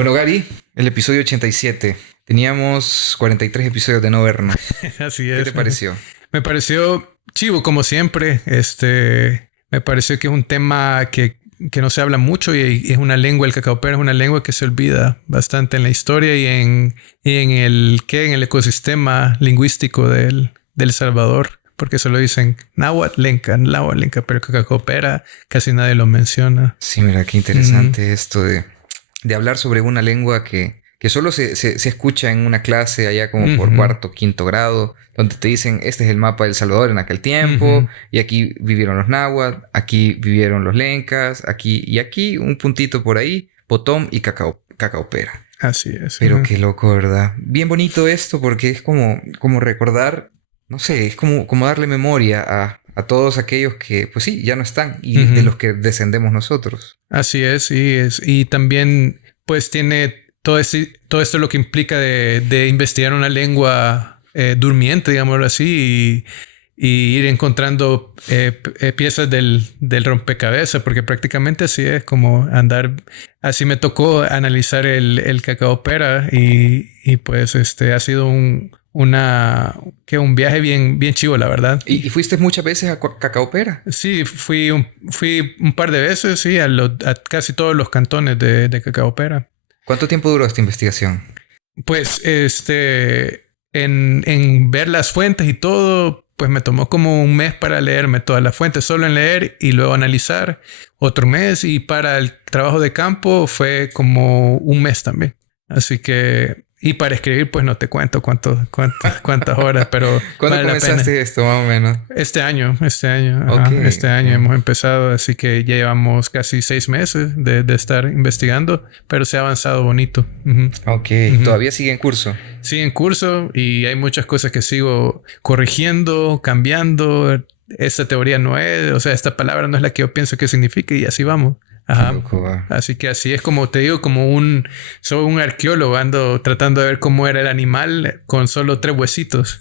Bueno, Gary, el episodio 87. Teníamos 43 episodios de no vernos. Así ¿Qué te es. pareció? Me pareció chivo, como siempre. Me pareció que es un tema que no se habla mucho y es una lengua, el cacaopera es una lengua que se olvida bastante en la historia en el ecosistema lingüístico del Salvador. Porque solo dicen náhuatl lenca, pero cacaopera casi nadie lo menciona. Sí, mira, qué Mm, interesante esto de hablar sobre una lengua que solo se escucha en una clase allá como por ujú, cuarto, quinto grado, donde te dicen, este es el mapa de El Salvador en aquel tiempo, ujú. y aquí vivieron los náhuatl, aquí vivieron los lencas, aquí y aquí, un puntito por ahí, potón y cacaopera. Así es. Pero Ujú. qué loco, ¿verdad? Bien bonito esto porque es como recordar, no sé, es como darle memoria a todos aquellos que, pues sí, ya no están y de Ujú. los que descendemos nosotros. Así es, y también pues tiene todo esto lo que implica de investigar una lengua durmiente, digámoslo así, y ir encontrando piezas del rompecabezas, porque prácticamente así es como andar, así me tocó analizar el cacaopera y pues ha sido un viaje bien chivo, la verdad. ¿Y fuiste muchas veces a Cacaopera? Sí, fui un par de veces, sí, a casi todos los cantones de Cacaopera. ¿Cuánto tiempo duró esta investigación? Pues, en ver las fuentes y todo, pues me tomó como un mes para leerme todas las fuentes, solo en leer y luego analizar, otro mes, y para el trabajo de campo fue como un mes también. Así que, y para escribir, pues no te cuento cuántas horas, pero ¿Cuándo vale la pena. comenzaste esto, más o menos? Ajá, Ok, este año ok. hemos empezado, así que ya llevamos casi 6 meses de estar investigando, pero se ha avanzado bonito. Ujú, Ok, ujú. todavía sigue en curso. Sigue en curso y hay muchas cosas que sigo corrigiendo, cambiando. Esta teoría no es, o sea, esta palabra no es la que yo pienso que significa y así vamos. Qué Ajá. loco, va. Así que así es como te digo, soy un arqueólogo, ando tratando de ver cómo era el animal con solo 3 huesitos.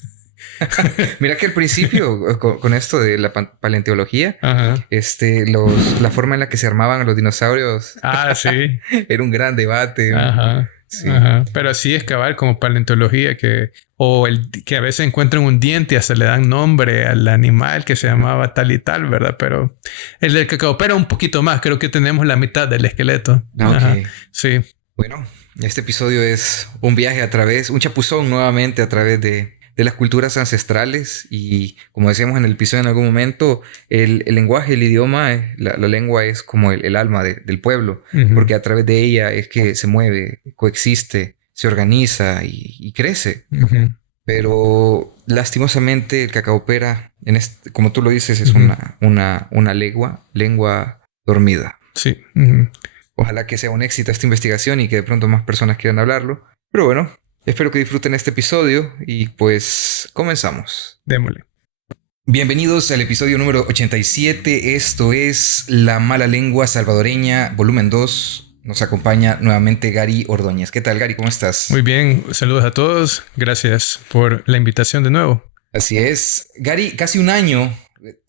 Mira que al principio, con esto de la paleontología, Ajá. la forma en la que se armaban los dinosaurios Ah, sí. era un gran debate. Ajá, Sí. ajá. Pero así es cabal como paleontología que a veces encuentran un diente y hasta le dan nombre al animal que se llamaba tal y tal, ¿verdad? Pero el del cacaopera un poquito más, creo que tenemos la mitad del esqueleto. Ok. Ajá, sí. Bueno, este episodio es un viaje un chapuzón nuevamente a través de las culturas ancestrales y como decíamos en el episodio en algún momento, el lenguaje, el idioma, la lengua es como el alma del pueblo, Ujú, porque a través de ella es que se mueve, coexiste, se organiza y crece. ujú, Pero lastimosamente el cacaopera, como tú lo dices, es ujú. una lengua dormida. Sí. Ujú. Ojalá que sea un éxito esta investigación y que de pronto más personas quieran hablarlo. Pero bueno, espero que disfruten este episodio y pues comenzamos. Démosle. Bienvenidos al episodio número 87. Esto es La mala lengua salvadoreña, volumen 2. Nos acompaña nuevamente Gary Ordóñez. ¿Qué tal, Gary? ¿Cómo estás? Muy bien, saludos a todos. Gracias por la invitación de nuevo. Así es. Gary, casi un año.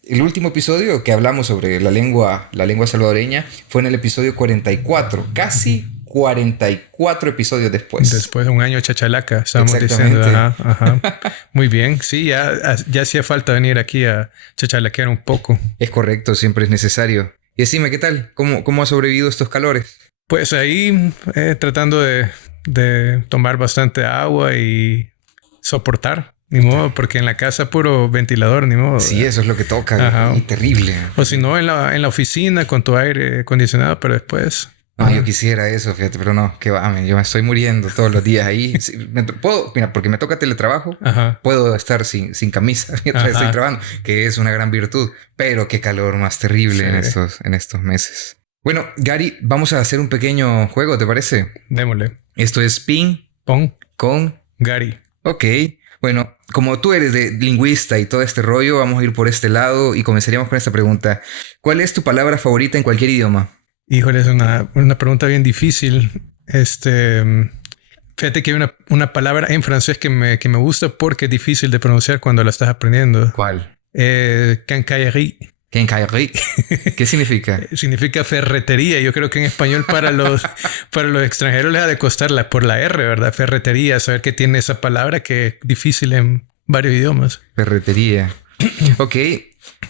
El último episodio que hablamos sobre la lengua salvadoreña fue en el episodio 44. Ujú. Casi 44 episodios después. Después de un año chachalaca, estábamos diciendo, Exactamente. ajá, ajá. Muy bien, sí, ya hacía falta venir aquí a chachalaquear un poco. Es correcto, siempre es necesario. Y decime, ¿qué tal? ¿Cómo ha sobrevivido estos calores? Pues ahí tratando de tomar bastante agua y soportar, ni modo, porque en la casa puro ventilador, ni modo. Sí, eso es lo que toca. Y Ajá. terrible, O si terrible. no, en la oficina con tu aire acondicionado, pero después. No, yo Ajá. quisiera eso, fíjate, pero no, que va, man, yo me estoy muriendo todos los días ahí. Sí, mira, porque me toca teletrabajo, Ajá. puedo estar sin camisa mientras estoy Ajá. trabajando, que es una gran virtud, pero qué calor más terrible Sí, en estos meses. Bueno, Gary, vamos a hacer un pequeño juego, ¿te parece? démosle. Esto es ping Pon con... Gary. Ok, bueno, como tú eres de lingüista y todo este rollo, vamos a ir por este lado y comenzaríamos con esta pregunta. ¿Cuál es tu palabra favorita en cualquier idioma? Híjole, es una pregunta bien difícil. Fíjate que hay una palabra en francés que me gusta porque es difícil de pronunciar cuando la estás aprendiendo. ¿Cuál? Quincaillerie. Quincaillerie. ¿Qué significa? Significa ferretería. Yo creo que en español para los extranjeros les ha de costar por la R, ¿verdad? Ferretería, saber que tiene esa palabra que es difícil en varios idiomas. Ferretería. Ok.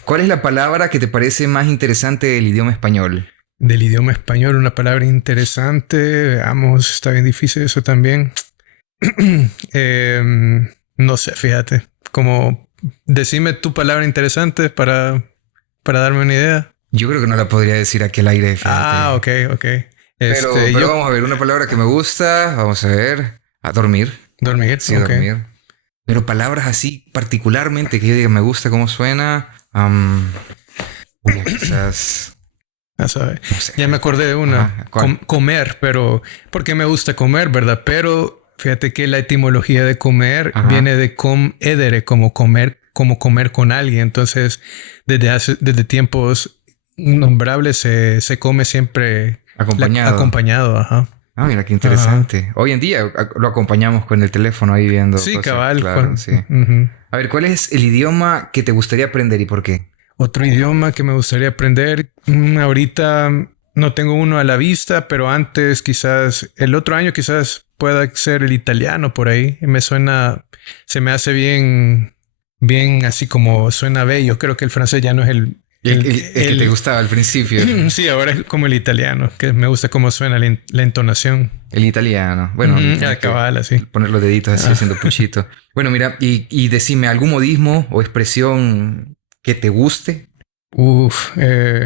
¿Cuál es la palabra que te parece más interesante del idioma español? Del idioma español, una palabra interesante. Veamos, está bien difícil eso también. No sé, fíjate. Como decime tu palabra interesante para darme una idea. Yo creo que no la podría decir aquí al aire, fíjate. Ok. Pero vamos a ver, una palabra que me gusta. Vamos a ver. A dormir. Dormir, Sí, ok. dormir. Pero palabras así particularmente que yo diga me gusta cómo suena. Quizás... Ya sabes. No sé. Ya me acordé de una. Ajá, ¿cuál? Comer, pero... Porque me gusta comer, ¿verdad? Pero fíjate que la etimología de comer Ajá. viene de com edere, como comer con alguien. Entonces, desde tiempos innombrables se come siempre Acompañado. acompañado, ajá. Ah, mira, qué interesante. Hoy en día lo acompañamos con el teléfono ahí viendo Sí, cosas. cabal. Claro, sí. Ujú. A ver, ¿cuál es el idioma que te gustaría aprender y por qué? Otro idioma que me gustaría aprender. Ahorita no tengo uno a la vista, pero antes quizás, el otro año quizás pueda ser el italiano por ahí. Se me hace bien así como suena bello. Creo que el francés ya no es el Que te gustaba al principio. Sí, ahora es como el italiano, que me gusta cómo suena la entonación. El italiano. Bueno, Ya cabal, así. poner los deditos así haciendo puchito. Bueno, mira, y decime algún modismo o expresión que te guste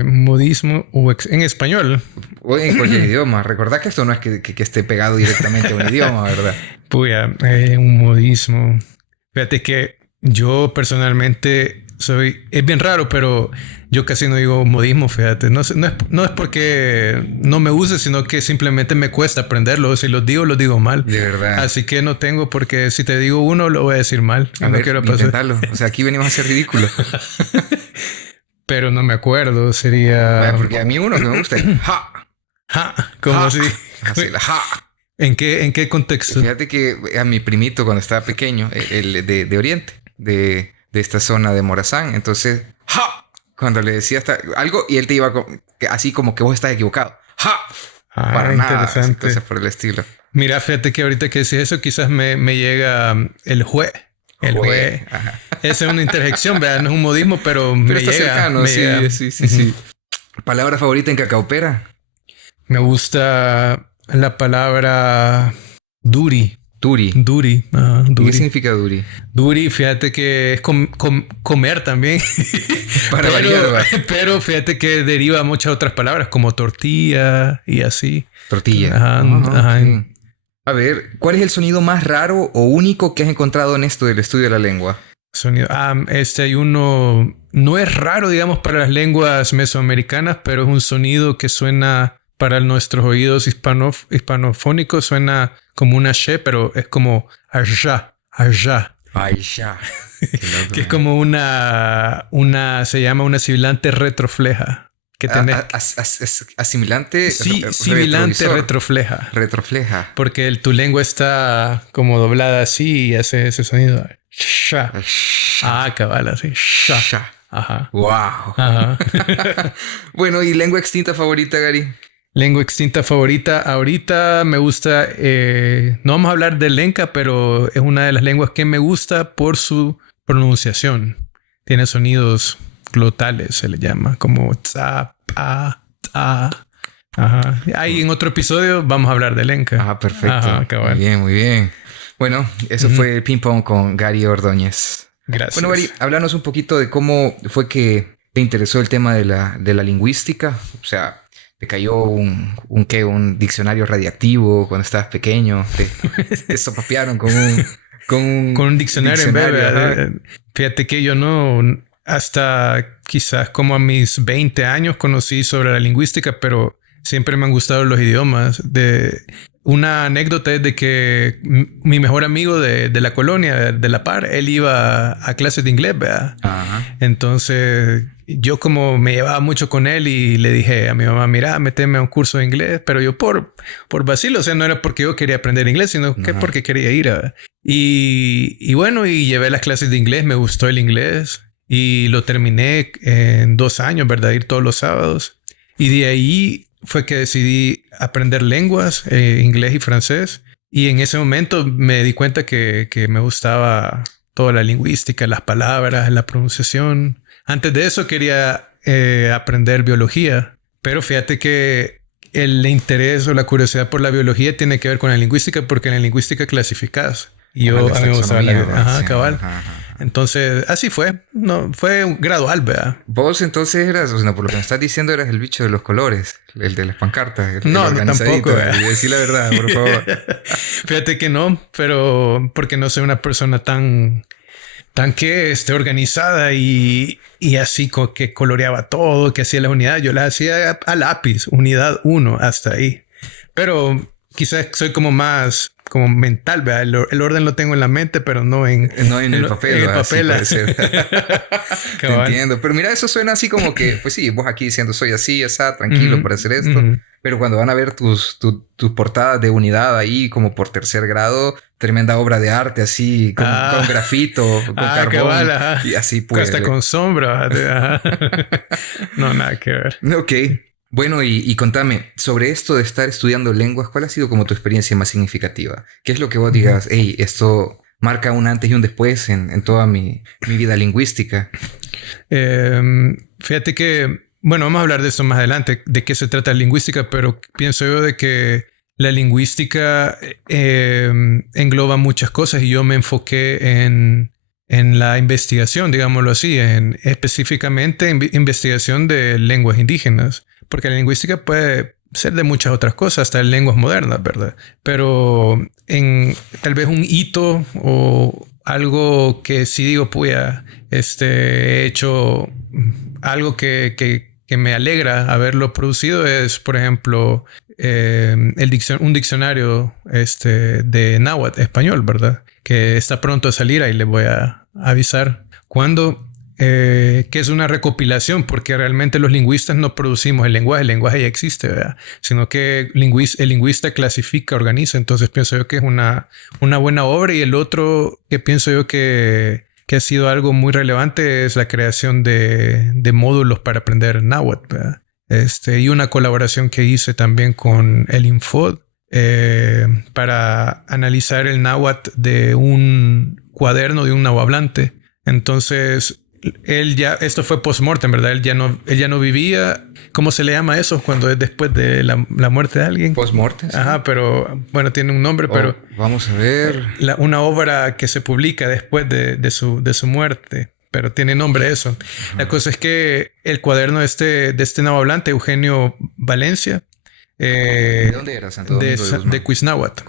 Modismo en español. o en cualquier idioma. Recordad que esto no es que esté pegado directamente a un idioma, ¿verdad? Puya, un modismo. Fíjate que yo personalmente es bien raro, pero yo casi no digo modismo, fíjate. No es porque no me guste, sino que simplemente me cuesta aprenderlo. Si los digo mal. De verdad. Así que no tengo, porque si te digo uno, lo voy a decir mal. A ver, intentarlo. O sea, aquí venimos a ser ridículo. Pero no me acuerdo, sería... Porque a mí uno que me gusta es ja. Ja, como Ja. así. Así, la ja. ¿En qué contexto? Fíjate que a mi primito cuando estaba pequeño, el de Oriente, de esta zona de Morazán, entonces, ¡ja! Cuando le decía algo y él te iba así como que vos estás equivocado. ¡Ja! Para nada, interesante. cosas por el estilo. Mira, fíjate que ahorita que decís eso, quizás me llega el jue. El jue. Ajá. Esa es una interjección, ¿verdad? No es un modismo, pero me está llega. cercano, me sí, llega. sí. ¿Palabra favorita en cacaopera? Me gusta la palabra duri. Duri. Duri. ¿Qué Duri. significa duri? Duri, fíjate que es comer también. Para variar, ¿va? Pero fíjate que deriva muchas otras palabras como tortilla y así. Tortilla. Ajá. Sí. A ver, ¿cuál es el sonido más raro o único que has encontrado en esto del estudio de la lengua? Sonido. Hay uno. No es raro, digamos, para las lenguas mesoamericanas, pero es un sonido que suena para nuestros oídos hispanofónicos. Suena como una she, pero es como allá. Ay, ya. Que es como se llama una sibilante retrofleja. Que tenés. Asimilante. Sibilante retrofleja. Retrofleja. Porque tu lengua está como doblada así y hace ese sonido. Sha. Cabal, así. Sha. Sha. Ajá. Wow. Ajá. Bueno, ¿y lengua extinta favorita, Gary? Lengua extinta favorita. Ahorita me gusta... no vamos a hablar de lenca, pero es una de las lenguas que me gusta por su pronunciación. Tiene sonidos glotales, se le llama. Como tsa, pa, ta. Ajá. Ahí en otro episodio vamos a hablar de lenca. Ah, perfecto. Ajá, cabal. Muy bien. Bueno, eso fue el ping pong con Gary Ordóñez. Gracias. Bueno, Gary, háblanos un poquito de cómo fue que te interesó el tema de la lingüística. O sea, te cayó un diccionario radiactivo cuando estabas pequeño. Te sopapearon con un diccionario en bebé. Fíjate que yo no... Hasta quizás como a mis 20 años conocí sobre la lingüística, pero siempre me han gustado los idiomas. Una anécdota es de que mi mejor amigo de la colonia, de La Par, él iba a clases de inglés, ¿verdad? Ajá. Entonces yo como me llevaba mucho con él y le dije a mi mamá, mira, méteme a un curso de inglés, pero yo por vacilo, o sea, no era porque yo quería aprender inglés, sino que porque quería ir. Y bueno, y llevé las clases de inglés, me gustó el inglés. y lo terminé en 2 años, ¿verdad? Ir todos los sábados. Y de ahí fue que decidí aprender lenguas, inglés y francés. Y en ese momento me di cuenta que me gustaba toda la lingüística, las palabras, la pronunciación. Antes de eso quería aprender biología, pero fíjate que el interés o la curiosidad por la biología tiene que ver con la lingüística, porque en la lingüística clasificas. Y yo a mí me gustaba la ¿verdad? Sí, cabal. ajá. Entonces, así fue. No, fue gradual, ¿verdad? Vos entonces eras, o sea, no, por lo que me estás diciendo, eras el bicho de los colores, el de las pancartas, el No, organizadito. tampoco. Y decí la verdad, por favor. Fíjate que no, pero porque no soy una persona tan que esté organizada y así que coloreaba todo, que hacía las unidades. Yo las hacía a lápiz, unidad 1 hasta ahí. Pero quizás soy como más como mental, ¿verdad? El orden lo tengo en la mente, pero no en el papel. En el papel. Sí, puede ser. Te entiendo. Pero mira, eso suena así como que, pues sí, vos aquí diciendo soy así, asá, tranquilo para hacer esto. Pero cuando van a ver tus portadas de unidad ahí, como por tercer grado, tremenda obra de arte, así, con grafito, con carbón. Cabal, y así pues. Hasta con sombra. No, nada que ver. Ok. Bueno, y contame, sobre esto de estar estudiando lenguas, ¿cuál ha sido como tu experiencia más significativa? ¿Qué es lo que vos digas, hey, esto marca un antes y un después en toda mi vida lingüística? Fíjate que, bueno, vamos a hablar de esto más adelante, de qué se trata la lingüística, pero pienso yo de que la lingüística engloba muchas cosas y yo me enfoqué en la investigación, digámoslo así, específicamente en investigación de lenguas indígenas. Porque la lingüística puede ser de muchas otras cosas, hasta en lenguas modernas, ¿verdad? Pero en tal vez un hito o algo que sí digo, puya, he hecho algo que me alegra haberlo producido es, por ejemplo, un diccionario de náhuatl español, ¿verdad? Que está pronto a salir, ahí les voy a avisar cuándo. Que es una recopilación, porque realmente los lingüistas no producimos el lenguaje ya existe, ¿verdad? Sino que el lingüista clasifica, organiza. Entonces pienso yo que es una buena obra. Y el otro que pienso yo que ha sido algo muy relevante es la creación de módulos para aprender náhuatl, ¿verdad? Y una colaboración que hice también con el Infod para analizar el náhuatl de un cuaderno de un nahuablante. Entonces esto fue post-mortem, ¿verdad? Él ya no vivía. ¿Cómo se le llama eso cuando es después de la muerte de alguien? Post-mortem. ¿Sí? Ajá, pero bueno, tiene un nombre, pero vamos a ver. Una obra que se publica después de su muerte, pero tiene nombre eso. Ajá. La cosa es que el cuaderno de este nahuablante, Eugenio Valencia, ¿de dónde era? Santo Domingo de Cuiznahuatl.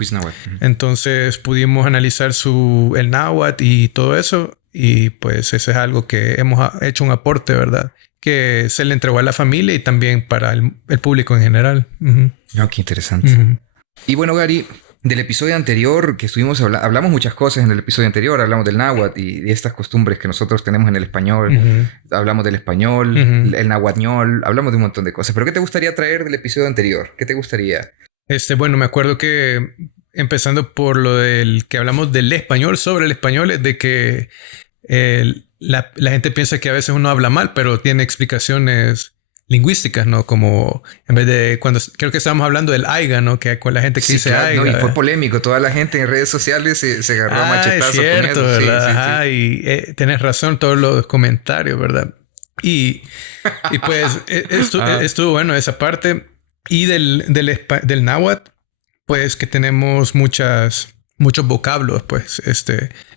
Entonces pudimos analizar el náhuatl y todo eso. Y pues eso es algo que hemos hecho un aporte, ¿verdad? Que se le entregó a la familia y también para el público en general. No, qué interesante. Y bueno, Gary, del episodio anterior que estuvimos hablamos muchas cosas en el episodio anterior. Hablamos del náhuatl y de estas costumbres que nosotros tenemos en el español. Hablamos del español, el nahuatñol. Hablamos de un montón de cosas. ¿Pero qué te gustaría traer del episodio anterior? ¿Qué te gustaría? Bueno, me acuerdo que empezando por lo del que hablamos del español, sobre el español, es de que la gente piensa que a veces uno habla mal, pero tiene explicaciones lingüísticas, ¿no? Como en vez de creo que estábamos hablando del aiga, ¿no? Que con la gente que dice claro, aiga. No, y fue polémico. Toda la gente en redes sociales se agarró a machetazos con eso. ¿Verdad? Sí. Y tienes razón, todos los comentarios, ¿verdad? Y pues estuvo bueno esa parte. Y del náhuatl, pues que tenemos muchos vocablos, pues,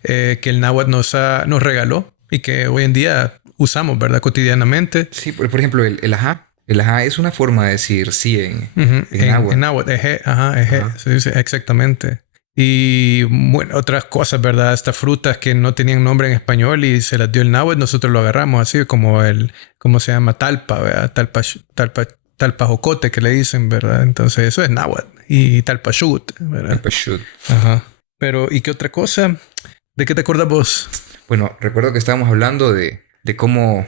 que el náhuatl nos regaló y que hoy en día usamos, ¿verdad? Cotidianamente. Sí, por ejemplo, el ajá. El ajá es una forma de decir sí en náhuatl. En náhuatl, eje, se dice exactamente. Y bueno, otras cosas, ¿verdad? Hasta frutas que no tenían nombre en español y se las dio el náhuatl, nosotros lo agarramos así como ¿cómo se llama? Talpa, ¿verdad? Talpajocote que le dicen, ¿verdad? Entonces eso es náhuatl. Y talpachut, ¿verdad? Talpachut. Ajá. Pero, ¿y qué otra cosa? ¿De qué te acuerdas vos? Bueno, recuerdo que estábamos hablando de cómo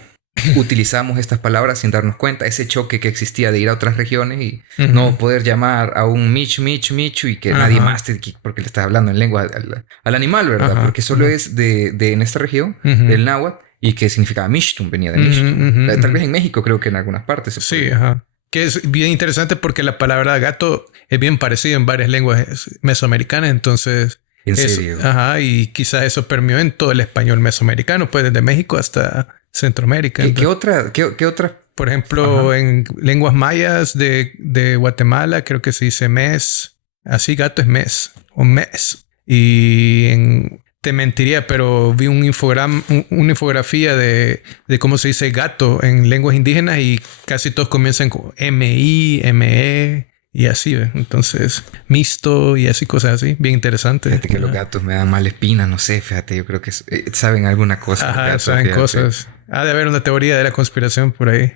utilizamos estas palabras sin darnos cuenta. Ese choque que existía de ir a otras regiones y no poder llamar a un michu y que nadie más porque le estás hablando en lengua al animal, ¿verdad? Porque solo es en esta región, del náhuatl, y que significaba Mishtum, venía de Mishtum. Tal vez en México creo que en algunas partes. Sí, ajá. Que es bien interesante porque la palabra gato es bien parecida en varias lenguas mesoamericanas, entonces... ¿En serio? Ajá, y quizás eso permeó en todo el español mesoamericano, pues desde México hasta Centroamérica. ¿Qué otra? Por ejemplo, en lenguas mayas de Guatemala creo que se dice mes, así gato es mes o mes. Te mentiría, pero vi una infografía de cómo se dice gato en lenguas indígenas y casi todos comienzan con M-I, M-E y así, ¿ves? Entonces, mixto y así, cosas así. Bien interesante. Fíjate que los gatos me dan mala espina, no sé, fíjate, yo creo que saben alguna cosa. Ajá, gatos, saben fíjate. cosas. Ha de haber una teoría de la conspiración por ahí.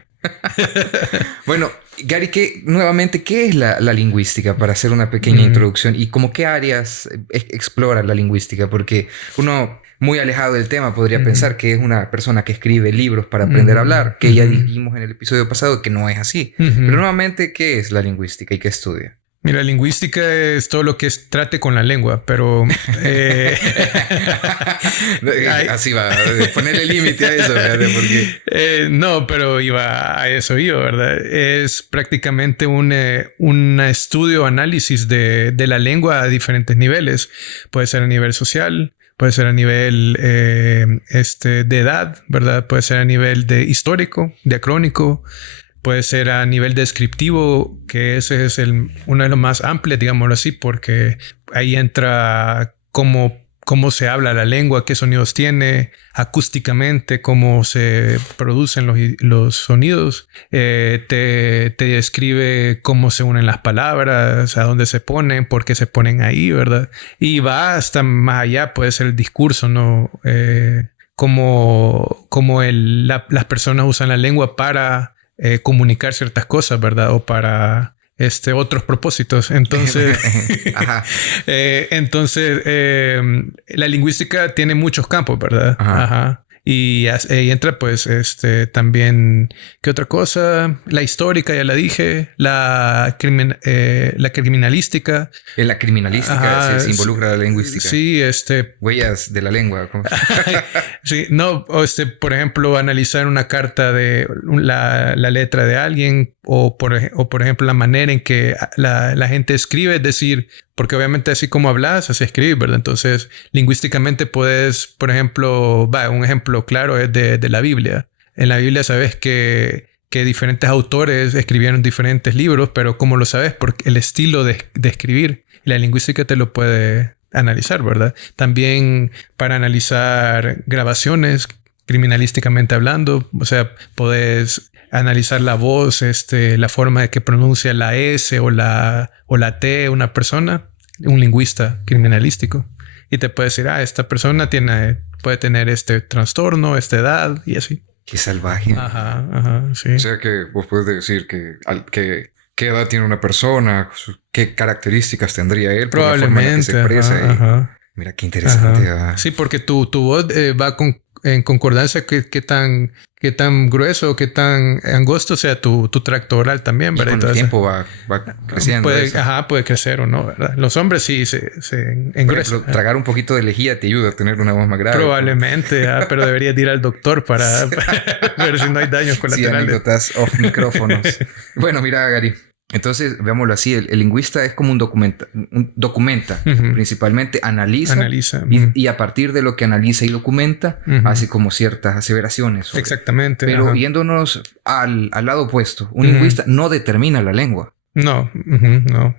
Bueno, Gary, nuevamente, ¿qué es la lingüística? Para hacer una pequeña introducción y como qué áreas explora la lingüística, porque uno muy alejado del tema podría pensar que es una persona que escribe libros para aprender a hablar, que ya dijimos en el episodio pasado que no es así. Pero nuevamente, ¿qué es la lingüística y qué estudia? Mira, lingüística es todo lo que trate con la lengua, pero... Así va, ponerle límite a eso, fíjate, porque... no, pero a eso iba, ¿verdad? Es prácticamente un estudio, análisis de la lengua a diferentes niveles. Puede ser a nivel social, puede ser a nivel de edad, ¿verdad? Puede ser a nivel de histórico, diacrónico. Puede ser a nivel descriptivo, que ese es uno de los más amplios, digámoslo así, porque ahí entra cómo se habla la lengua, qué sonidos tiene, acústicamente, cómo se producen los sonidos. Te describe cómo se unen las palabras, a dónde se ponen, por qué se ponen ahí, ¿verdad? Y va hasta más allá, puede ser el discurso, ¿no? Cómo las personas usan la lengua para... comunicar ciertas cosas, ¿verdad? O para otros propósitos. Entonces, la lingüística tiene muchos campos, ¿verdad? Ajá. Y ahí entra, pues, también, ¿qué otra cosa? La histórica, ya la dije. La criminalística. En la criminalística se involucra la lingüística. Sí, huellas de la lengua. Sí, no, por ejemplo, analizar una carta de la letra de alguien o por ejemplo, la manera en que la gente escribe, es decir, porque obviamente así como hablas, así escribes, ¿verdad? Entonces, lingüísticamente puedes, por ejemplo, un ejemplo claro es de la Biblia. En la Biblia sabes que diferentes autores escribieron diferentes libros, pero ¿cómo lo sabes? Porque el estilo de escribir. La lingüística te lo puede analizar, ¿verdad? También para analizar grabaciones, criminalísticamente hablando, o sea, puedes analizar la voz, la forma de que pronuncia la S o la T una persona, un lingüista criminalístico. Y te puede decir, esta persona puede tener este trastorno, esta edad y así. Qué salvaje. Ajá, sí. O sea que vos puedes decir qué edad tiene una persona, qué características tendría él, por la forma en la que se expresa. Ajá. Mira, qué interesante. Sí, porque tu voz va en concordancia qué tan grueso, qué tan angosto sea tu tracto oral también, ¿verdad? Y con el tiempo va creciendo. Puede crecer o no, ¿verdad? Los hombres sí se engruesan. Por ejemplo, tragar un poquito de lejía te ayuda a tener una voz más grave. Probablemente, pero deberías ir al doctor para ver si no hay daños colaterales. Sí, anécdotas off micrófonos. Bueno, mira, Gary. Entonces, veámoslo así, el lingüista es como un documenta, principalmente analiza. Y a partir de lo que analiza y documenta, hace como ciertas aseveraciones. Exactamente. Pero yéndonos al lado opuesto, un lingüista no determina la lengua. No, no.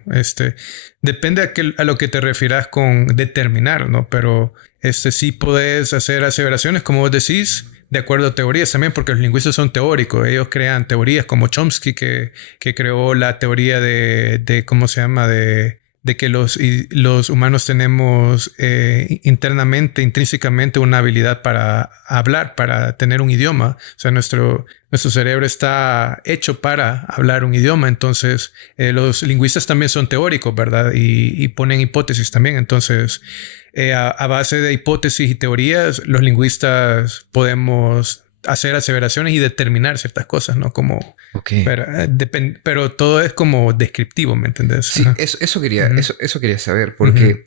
Depende a lo que te refieras con determinar, ¿no? Pero sí puedes hacer aseveraciones, como vos decís, de acuerdo a teorías también, porque los lingüistas son teóricos. Ellos crean teorías como Chomsky, que creó la teoría de ¿cómo se llama? De que los humanos tenemos internamente, intrínsecamente una habilidad para hablar, para tener un idioma. O sea, nuestro cerebro está hecho para hablar un idioma. Entonces, los lingüistas también son teóricos, ¿verdad? Y ponen hipótesis también. Entonces, a base de hipótesis y teorías, los lingüistas podemos hacer aseveraciones y determinar ciertas cosas, ¿no? Como... Okay. Pero todo es como descriptivo, ¿me entendés? Sí, eso quería saber, porque,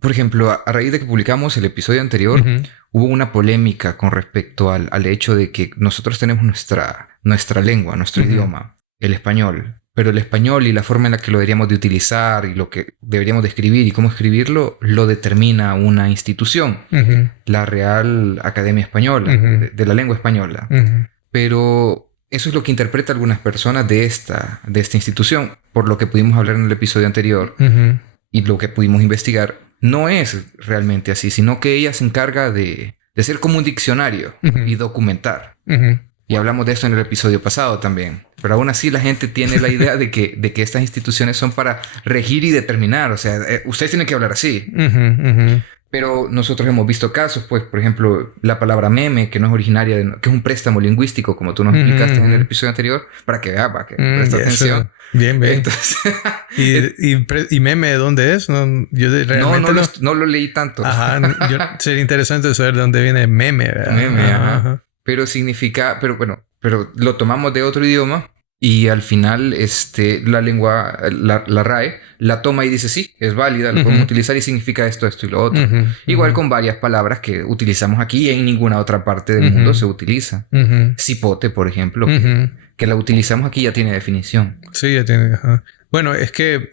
por ejemplo, a raíz de que publicamos el episodio anterior, hubo una polémica con respecto al hecho de que nosotros tenemos nuestra lengua, nuestro idioma, el español. Pero el español y la forma en la que lo deberíamos de utilizar y lo que deberíamos de escribir y cómo escribirlo, lo determina una institución, la Real Academia Española, de la lengua española. Pero eso es lo que interpreta algunas personas de esta institución, por lo que pudimos hablar en el episodio anterior y lo que pudimos investigar. No es realmente así, sino que ella se encarga de ser como un diccionario y documentar. Y hablamos de eso en el episodio pasado también. Pero aún así la gente tiene la idea de que estas instituciones son para regir y determinar. O sea, ustedes tienen que hablar así. Pero nosotros hemos visto casos, pues, por ejemplo, la palabra meme, que no es originaria, que es un préstamo lingüístico, como tú nos explicaste en el episodio anterior, para que veas, para que preste atención. Bien. Entonces, ¿Y meme de dónde es? Yo realmente no lo leí tanto. Sería interesante saber de dónde viene meme, ¿verdad? Meme, ajá. Pero significa, pero lo tomamos de otro idioma y al final la lengua, la RAE, la toma y dice sí, es válida, la podemos utilizar y significa esto y lo otro. Igual con varias palabras que utilizamos aquí y en ninguna otra parte del mundo se utiliza. Cipote, por ejemplo, que la utilizamos aquí ya tiene definición. Sí, ya tiene. Bueno, es que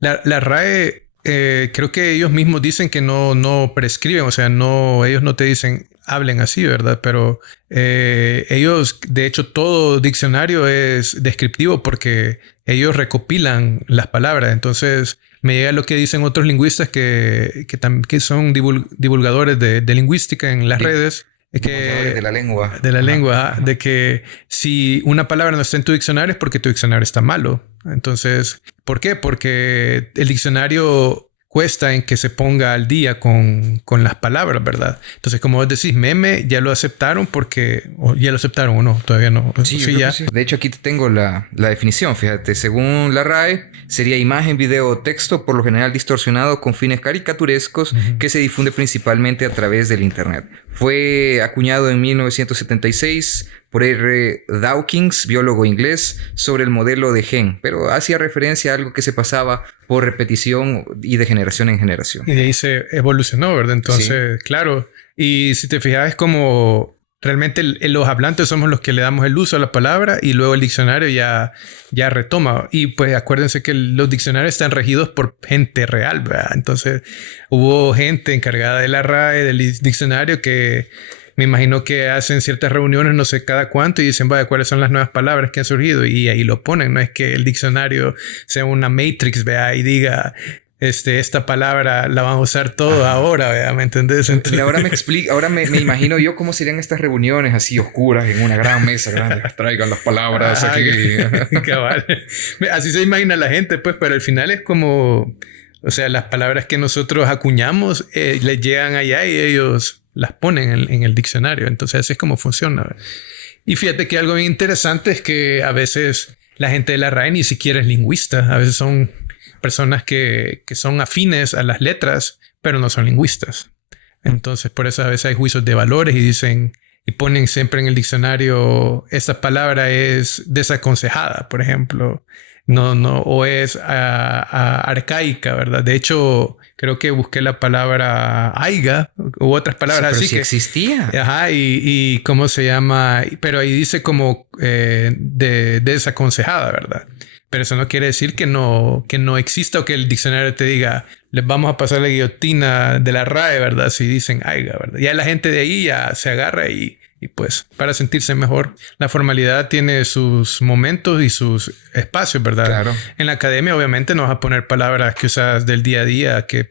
la RAE, creo que ellos mismos dicen que no prescriben, o sea, ellos no te dicen hablen así, ¿verdad? Pero ellos, de hecho, todo diccionario es descriptivo porque ellos recopilan las palabras. Entonces, me llega lo que dicen otros lingüistas que son divulgadores de lingüística en las redes. De la lengua. De la lengua, de que si una palabra no está en tu diccionario es porque tu diccionario está malo. Entonces, ¿por qué? Porque el diccionario cuesta en que se ponga al día con las palabras, ¿verdad? Entonces, como vos decís, meme ya lo aceptaron o ya lo aceptaron o no, todavía no. Sí, ya. Sí. De hecho, aquí tengo la definición, fíjate. Según la RAE, sería imagen, video o texto, por lo general distorsionado con fines caricaturescos, que se difunde principalmente a través del internet. Fue acuñado en 1976 por R. Dawkins, biólogo inglés, sobre el modelo de Gen, pero hacía referencia a algo que se pasaba por repetición y de generación en generación. Y de ahí se evolucionó, ¿verdad? Entonces, claro. Y si te fijas, es como realmente los hablantes somos los que le damos el uso a la palabra y luego el diccionario ya retoma. Y pues acuérdense que los diccionarios están regidos por gente real, ¿verdad? Entonces, hubo gente encargada de la RAE, del diccionario, que me imagino que hacen ciertas reuniones, no sé cada cuánto, y dicen, vaya, ¿cuáles son las nuevas palabras que han surgido? Y ahí lo ponen. No es que el diccionario sea una matrix, vea, y diga, esta palabra la vamos a usar todo ahora, vea, ¿me entendés? Entonces... Ahora me imagino yo cómo serían estas reuniones así oscuras en una gran mesa grande. Traigan las palabras aquí. Cabal. Así se imagina la gente, pues, pero al final es como, o sea, las palabras que nosotros acuñamos les llegan allá y ellos las ponen en el diccionario. Entonces así es como funciona. Y fíjate que algo bien interesante es que a veces la gente de la RAE ni siquiera es lingüista. A veces son personas que son afines a las letras, pero no son lingüistas. Entonces por eso a veces hay juicios de valores y dicen y ponen siempre en el diccionario esta palabra es desaconsejada, por ejemplo. O es arcaica, ¿verdad? De hecho, creo que busqué la palabra aiga u otras palabras así. Sí existía. Ajá, y ¿cómo se llama? Pero ahí dice como desaconsejada, ¿verdad? Pero eso no quiere decir que no exista o que el diccionario te diga, les vamos a pasar la guillotina de la RAE, ¿verdad? Si dicen aiga, ¿verdad? Ya la gente de ahí ya se agarra y pues para sentirse mejor. La formalidad tiene sus momentos y sus espacios, ¿verdad? Claro. En la academia obviamente no vas a poner palabras que usas del día a día que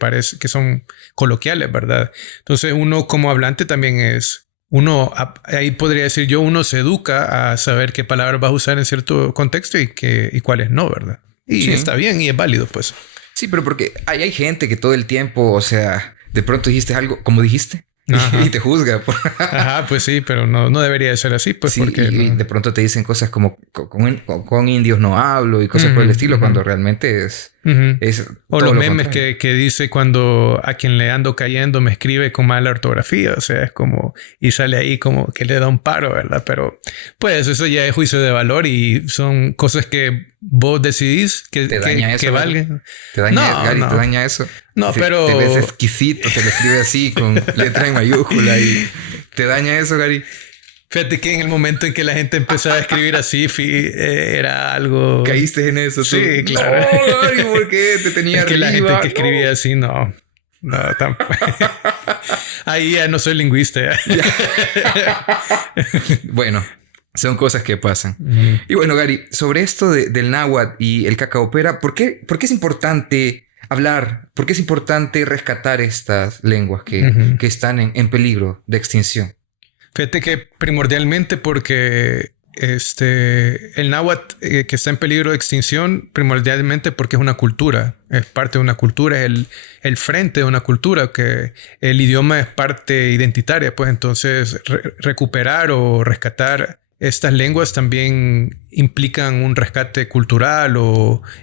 son coloquiales, ¿verdad? Entonces uno como hablante también ahí podría decir yo, uno se educa a saber qué palabras vas a usar en cierto contexto y cuáles no, ¿verdad? Y sí, está bien y es válido, pues. Sí, pero porque hay gente que todo el tiempo, o sea, de pronto dijiste algo, como dijiste, y te juzga. Ajá, pues sí, pero no debería de ser así, pues Sí, porque... y de pronto te dicen cosas como con indios no hablo y cosas por el estilo, cuando realmente es O todo los lo memes contrario. que dice cuando a quien le ando cayendo me escribe con mala ortografía, o sea, es como, y sale ahí como que le da un paro, ¿verdad? Pero pues eso ya es juicio de valor y son cosas que vos decidís ¿Te daña que eso, Gary? valgan. ¿Te daña, No, Gary? ¿Te no, daña eso? no, Dice, te ves pero exquisito, te lo escribe así con letra en mayúscula y ¿te daña eso, Gary? fíjate que en el momento en que la gente empezó a escribir así, era algo... ¿Caíste en eso tú? Sí, No, claro. Gary, ¿por qué? Te tenía Es que la gente arriba. que No. escribía así, no. No, tampoco. Ahí ya no soy lingüista. Bueno, son cosas que pasan. Ujú. Y bueno, Gary, sobre esto del náhuatl y el cacaopera, por qué es importante hablar? ¿Por qué es importante rescatar estas lenguas Ujú. que están en peligro de extinción? Fíjate que primordialmente porque el náhuatl que está en peligro de extinción, primordialmente porque es una cultura, es parte de una cultura, es el frente de una cultura, que el idioma es parte identitaria, pues entonces recuperar o rescatar estas lenguas también implican un rescate cultural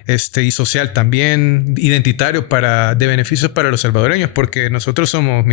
y social también, identitario de beneficios para los salvadoreños, porque nosotros somos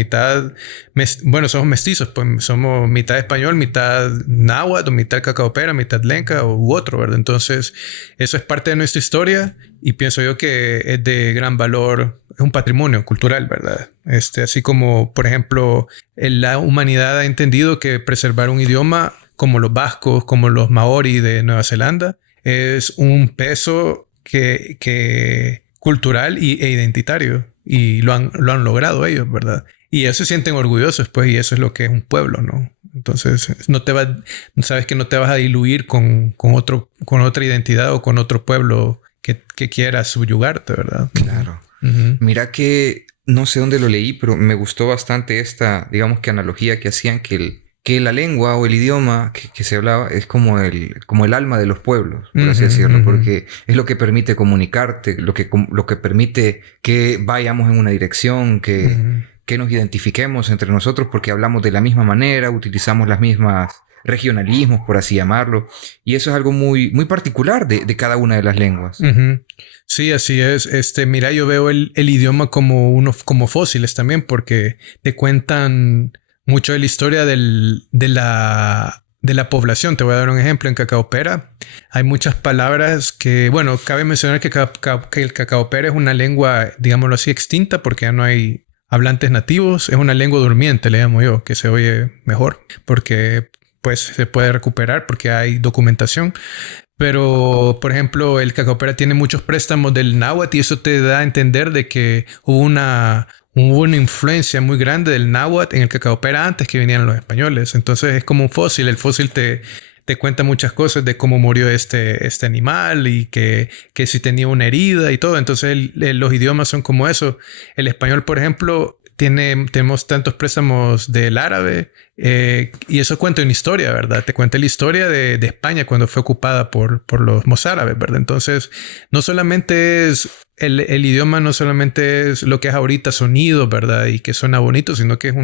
somos mestizos, pues somos mitad español, mitad náhuatl, o mitad cacaopera, mitad lenca u otro, ¿verdad? Entonces, eso es parte de nuestra historia y pienso yo que es de gran valor, es un patrimonio cultural, ¿verdad? Así como, por ejemplo, la humanidad ha entendido que preservar un idioma como los vascos, como los maorí de Nueva Zelanda, es un peso que cultural e identitario. Y lo han logrado ellos, ¿verdad? Y ellos se sienten orgullosos, pues, y eso es lo que es un pueblo, ¿no? Entonces, sabes que no te vas a diluir con otra identidad o con otro pueblo que quiera subyugarte, ¿verdad? Claro. Uh-huh. Mira que no sé dónde lo leí, pero me gustó bastante esta, digamos que analogía que hacían que la lengua o el idioma que se hablaba es como el alma de los pueblos, por así decirlo, porque es lo que permite comunicarte, lo que permite que vayamos en una dirección, que nos identifiquemos entre nosotros porque hablamos de la misma manera, utilizamos las mismas regionalismos, por así llamarlo, y eso es algo muy, muy particular de cada una de las lenguas. Uh-huh. Sí, así es. Mira, yo veo el idioma como fósiles también, porque te cuentan mucho de la historia de la población. Te voy a dar un ejemplo. En cacaopera hay muchas palabras que, bueno, cabe mencionar que el cacaopera es una lengua, digámoslo así, extinta, porque ya no hay hablantes nativos. Es una lengua durmiente, le llamo yo, que se oye mejor, porque pues se puede recuperar, porque hay documentación. Pero, por ejemplo, el cacaopera tiene muchos préstamos del náhuatl y eso te da a entender de que hubo una influencia muy grande del náhuatl en el cacaopera antes que vinieran los españoles. Entonces es como un fósil. El fósil te cuenta muchas cosas de cómo murió este animal y que si tenía una herida y todo. Entonces los idiomas son como eso. El español, por ejemplo, tenemos tantos préstamos del árabe y eso cuenta una historia, ¿verdad? Te cuenta la historia de España cuando fue ocupada por los mozárabes, ¿verdad? Entonces, no solamente es el idioma, no solamente es lo que es ahorita sonido, ¿verdad? Y que suena bonito, sino que es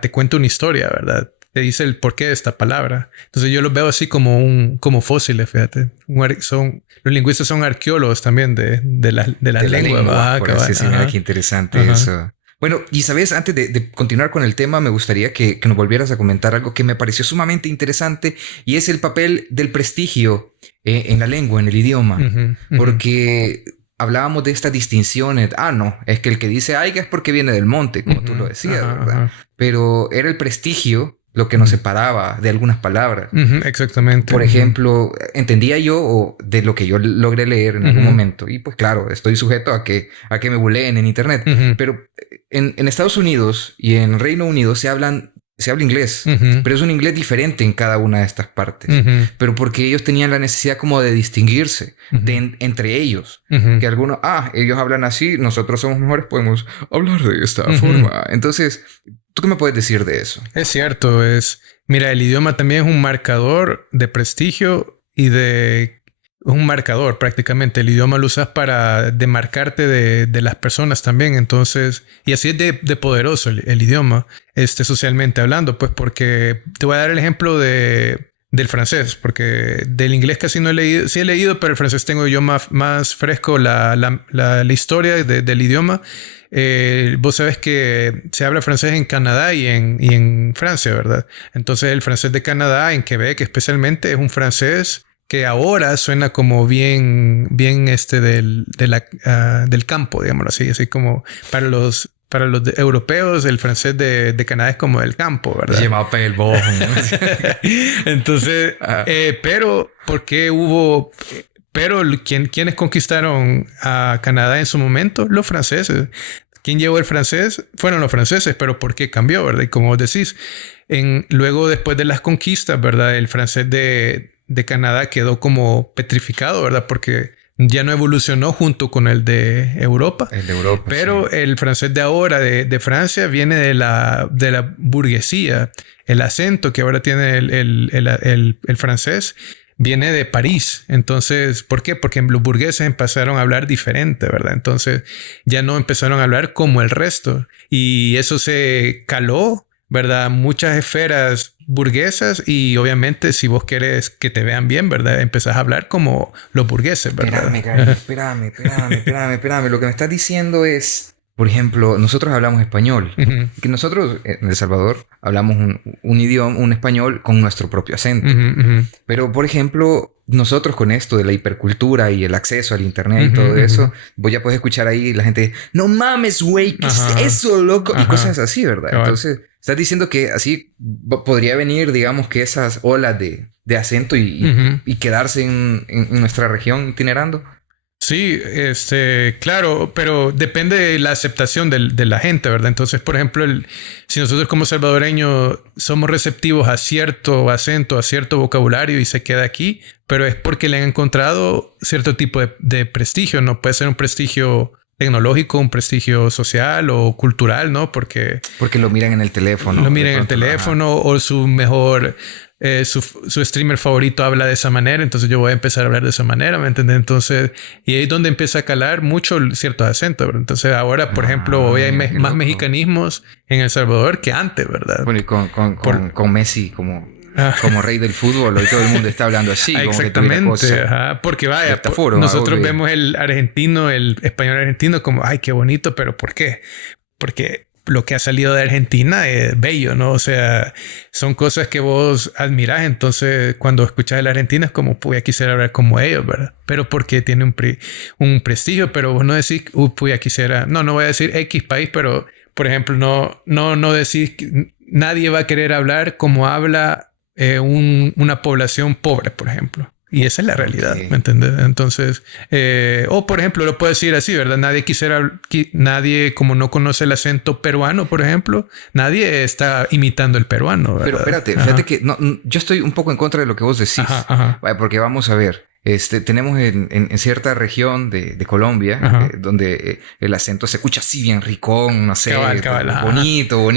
te cuenta una historia, ¿verdad? Te dice el porqué de esta palabra. Entonces yo los veo así como fósiles, fíjate. Los lingüistas son arqueólogos también de las lenguas. Lengua, por así decirlo. Mira qué interesante Ajá. eso. Bueno, y sabes, antes de continuar con el tema, me gustaría que nos volvieras a comentar algo que me pareció sumamente interesante y es el papel del prestigio en la lengua, en el idioma. Porque hablábamos de estas distinciones. No, es que el que dice aiga es porque viene del monte, como tú lo decías, ¿verdad? Pero era el prestigio lo que nos separaba de algunas palabras. Exactamente. Por ejemplo, entendía yo o de lo que yo logré leer en algún momento. Y pues claro, estoy sujeto a que me buleen en internet. Pero en Estados Unidos y en Reino Unido se habla inglés. Pero es un inglés diferente en cada una de estas partes. Pero porque ellos tenían la necesidad como de distinguirse entre ellos. Que algunos, ellos hablan así, nosotros somos mejores, podemos hablar de esta forma. Entonces, ¿tú qué me puedes decir de eso? Es cierto, mira, el idioma también es un marcador de prestigio y un marcador prácticamente. El idioma lo usas para demarcarte de las personas también. Entonces, y así es de poderoso el idioma, socialmente hablando, pues porque te voy a dar el ejemplo del francés, porque del inglés casi no he leído, sí he leído, pero el francés tengo yo más fresco la historia del idioma. Vos sabés que se habla francés en Canadá y en Francia, ¿verdad? Entonces el francés de Canadá, en Quebec especialmente, es un francés que ahora suena como bien del campo, digámoslo así como para los europeos, el francés de Canadá es como del campo, ¿verdad? Entonces, pero ¿por qué hubo... Pero ¿quiénes conquistaron a Canadá en su momento? Los franceses. ¿Quién llevó el francés? Fueron los franceses, pero ¿por qué cambió, verdad? Y como vos decís, luego después de las conquistas, ¿verdad? El francés de Canadá quedó como petrificado, ¿verdad? Porque ya no evolucionó junto con el de Europa. El de Europa, pero sí. el francés de ahora, de Francia, viene de la burguesía. El acento que ahora tiene el francés viene de París. Entonces, ¿por qué? Porque los burgueses empezaron a hablar diferente, ¿verdad? Entonces, ya no empezaron a hablar como el resto. Y eso se caló, ¿verdad? Muchas esferas burguesas y obviamente si vos querés que te vean bien, ¿verdad? Empezás a hablar como los burgueses, ¿verdad? Espérame. Lo que me estás diciendo es... Por ejemplo, nosotros hablamos español. Uh-huh. Que nosotros en El Salvador hablamos un idioma, un español con nuestro propio acento. Uh-huh. Pero, por ejemplo, nosotros con esto de la hipercultura y el acceso al internet y todo eso, vos ya puedes escuchar ahí la gente, no mames, güey, ¿qué es eso, loco? Y cosas así, ¿verdad? Cabal. Entonces, estás diciendo que así podría venir, digamos, que esas olas de acento y quedarse en nuestra región itinerando. Sí, claro, pero depende de la aceptación de la gente, ¿verdad? Entonces, por ejemplo, si nosotros como salvadoreños somos receptivos a cierto acento, a cierto vocabulario y se queda aquí, pero es porque le han encontrado cierto tipo de prestigio, ¿no? Puede ser un prestigio tecnológico, un prestigio social o cultural, ¿no? Porque lo miran en el teléfono. Lo miran en el teléfono o su mejor... su streamer favorito habla de esa manera, entonces yo voy a empezar a hablar de esa manera, ¿me entiendes? Entonces, y ahí es donde empieza a calar mucho ciertos acentos, ¿verdad? Entonces ahora, por ejemplo, hoy hay más mexicanismos en El Salvador que antes, ¿verdad? Bueno, y con Messi como rey del fútbol, hoy todo el mundo está hablando así. Exactamente, ajá, porque vaya, nosotros vemos el argentino, el español argentino como, ay, qué bonito, pero ¿por qué? Porque lo que ha salido de Argentina es bello, ¿no? O sea, son cosas que vos admirás. Entonces, cuando escuchas el argentino es como, pues, quisiera hablar como ellos, ¿verdad? Pero porque tiene un prestigio, pero vos no decís, pues, quisiera... No voy a decir X país, pero, por ejemplo, no decís... Nadie va a querer hablar como habla una población pobre, por ejemplo. Y esa es la realidad, okay. ¿Me entiendes? Entonces, o por ejemplo, lo puedo decir así, ¿verdad? Nadie como no conoce el acento peruano, por ejemplo, nadie está imitando el peruano, ¿verdad? Pero fíjate que yo estoy un poco en contra de lo que vos decís. Ajá. Porque vamos a ver, tenemos en cierta región de Colombia, donde el acento se escucha así bien ricón, no sé, cabal, bonito,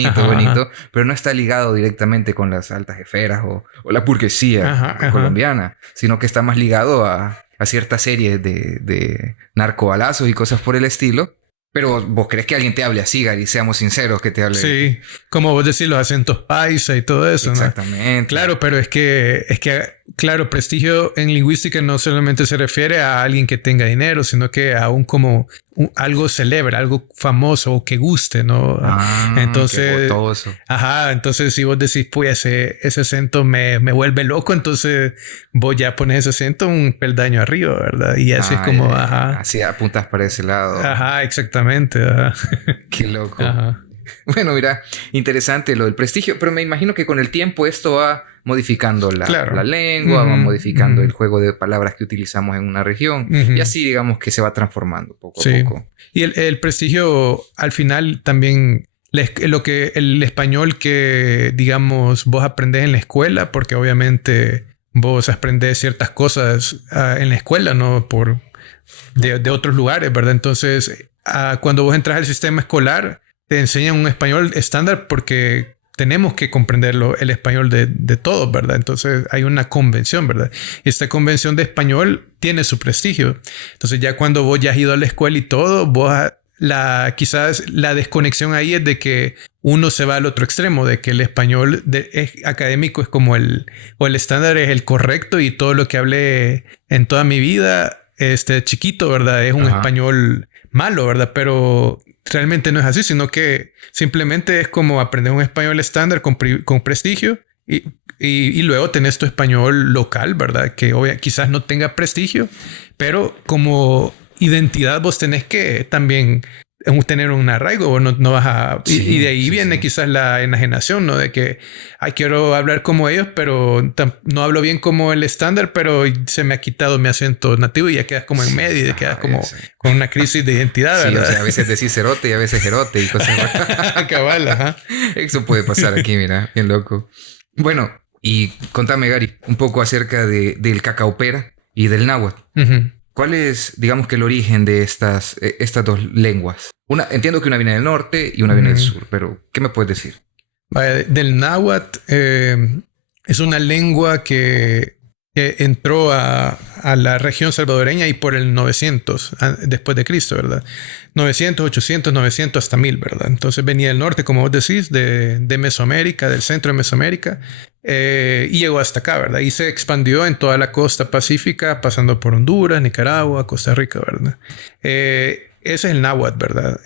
pero no está ligado directamente con las altas esferas o la burguesía colombiana, sino que está más ligado a ciertas series de narcobalazos y cosas por el estilo. Pero vos crees que alguien te hable así, Gary, seamos sinceros, que te hable. Sí, como vos decís, los acentos paisa y todo eso, exactamente. ¿no? Claro, pero es que, claro, prestigio en lingüística no solamente se refiere a alguien que tenga dinero, sino que a algo célebre, algo famoso o que guste, ¿no? Entonces, entonces si vos decís, pues ese acento me vuelve loco, entonces vos ya pones ese acento un peldaño arriba, ¿verdad? Y así es como, así apuntas para ese lado. Exactamente. Qué loco. Bueno, mira, interesante lo del prestigio, pero me imagino que con el tiempo esto va modificando la lengua, va modificando el juego de palabras que utilizamos en una región y así digamos que se va transformando poco a poco. Y el prestigio al final también, el español que digamos vos aprendés en la escuela, porque obviamente vos aprendés ciertas cosas en la escuela, ¿no? De otros lugares, ¿verdad? Entonces, cuando vos entras al sistema escolar, te enseñan un español estándar porque tenemos que comprenderlo, el español de todos, ¿verdad? Entonces hay una convención, ¿verdad? Y esta convención de español tiene su prestigio. Entonces ya cuando vos ya has ido a la escuela y todo, quizás la desconexión ahí es de que uno se va al otro extremo, de que el español académico es como el estándar es el correcto y todo lo que hablé en toda mi vida, chiquito, ¿verdad? Es un español malo, ¿verdad? Pero realmente no es así, sino que simplemente es como aprender un español estándar con prestigio y luego tenés tu español local, ¿verdad? Que quizás no tenga prestigio, pero como identidad vos tenés que también tener un arraigo, o no vas a... Sí, y de ahí viene quizás la enajenación, ¿no? De que, quiero hablar como ellos, pero no hablo bien como el estándar, pero se me ha quitado mi acento nativo y ya quedas como en medio y ya quedas como con una crisis de identidad, ¿verdad? Sí, o sea, a veces decís cerote y a veces jerote y cosas así. Cabal, ajá. Eso puede pasar aquí, mira, bien loco. Bueno, y contame, Gary, un poco acerca del cacaopera y del náhuatl. ¿Cuál es, digamos que el origen de estas dos lenguas? Entiendo que una viene del norte y una viene del sur, pero ¿qué me puedes decir? Del náhuatl es una lengua que entró a la región salvadoreña y por el 900 después de Cristo, ¿verdad? 900, 800, 900 hasta 1000, ¿verdad? Entonces venía del norte, como vos decís, de Mesoamérica, del centro de Mesoamérica, y llegó hasta acá, ¿verdad? Y se expandió en toda la costa pacífica, pasando por Honduras, Nicaragua, Costa Rica, ¿verdad? Ese es el náhuatl, ¿verdad?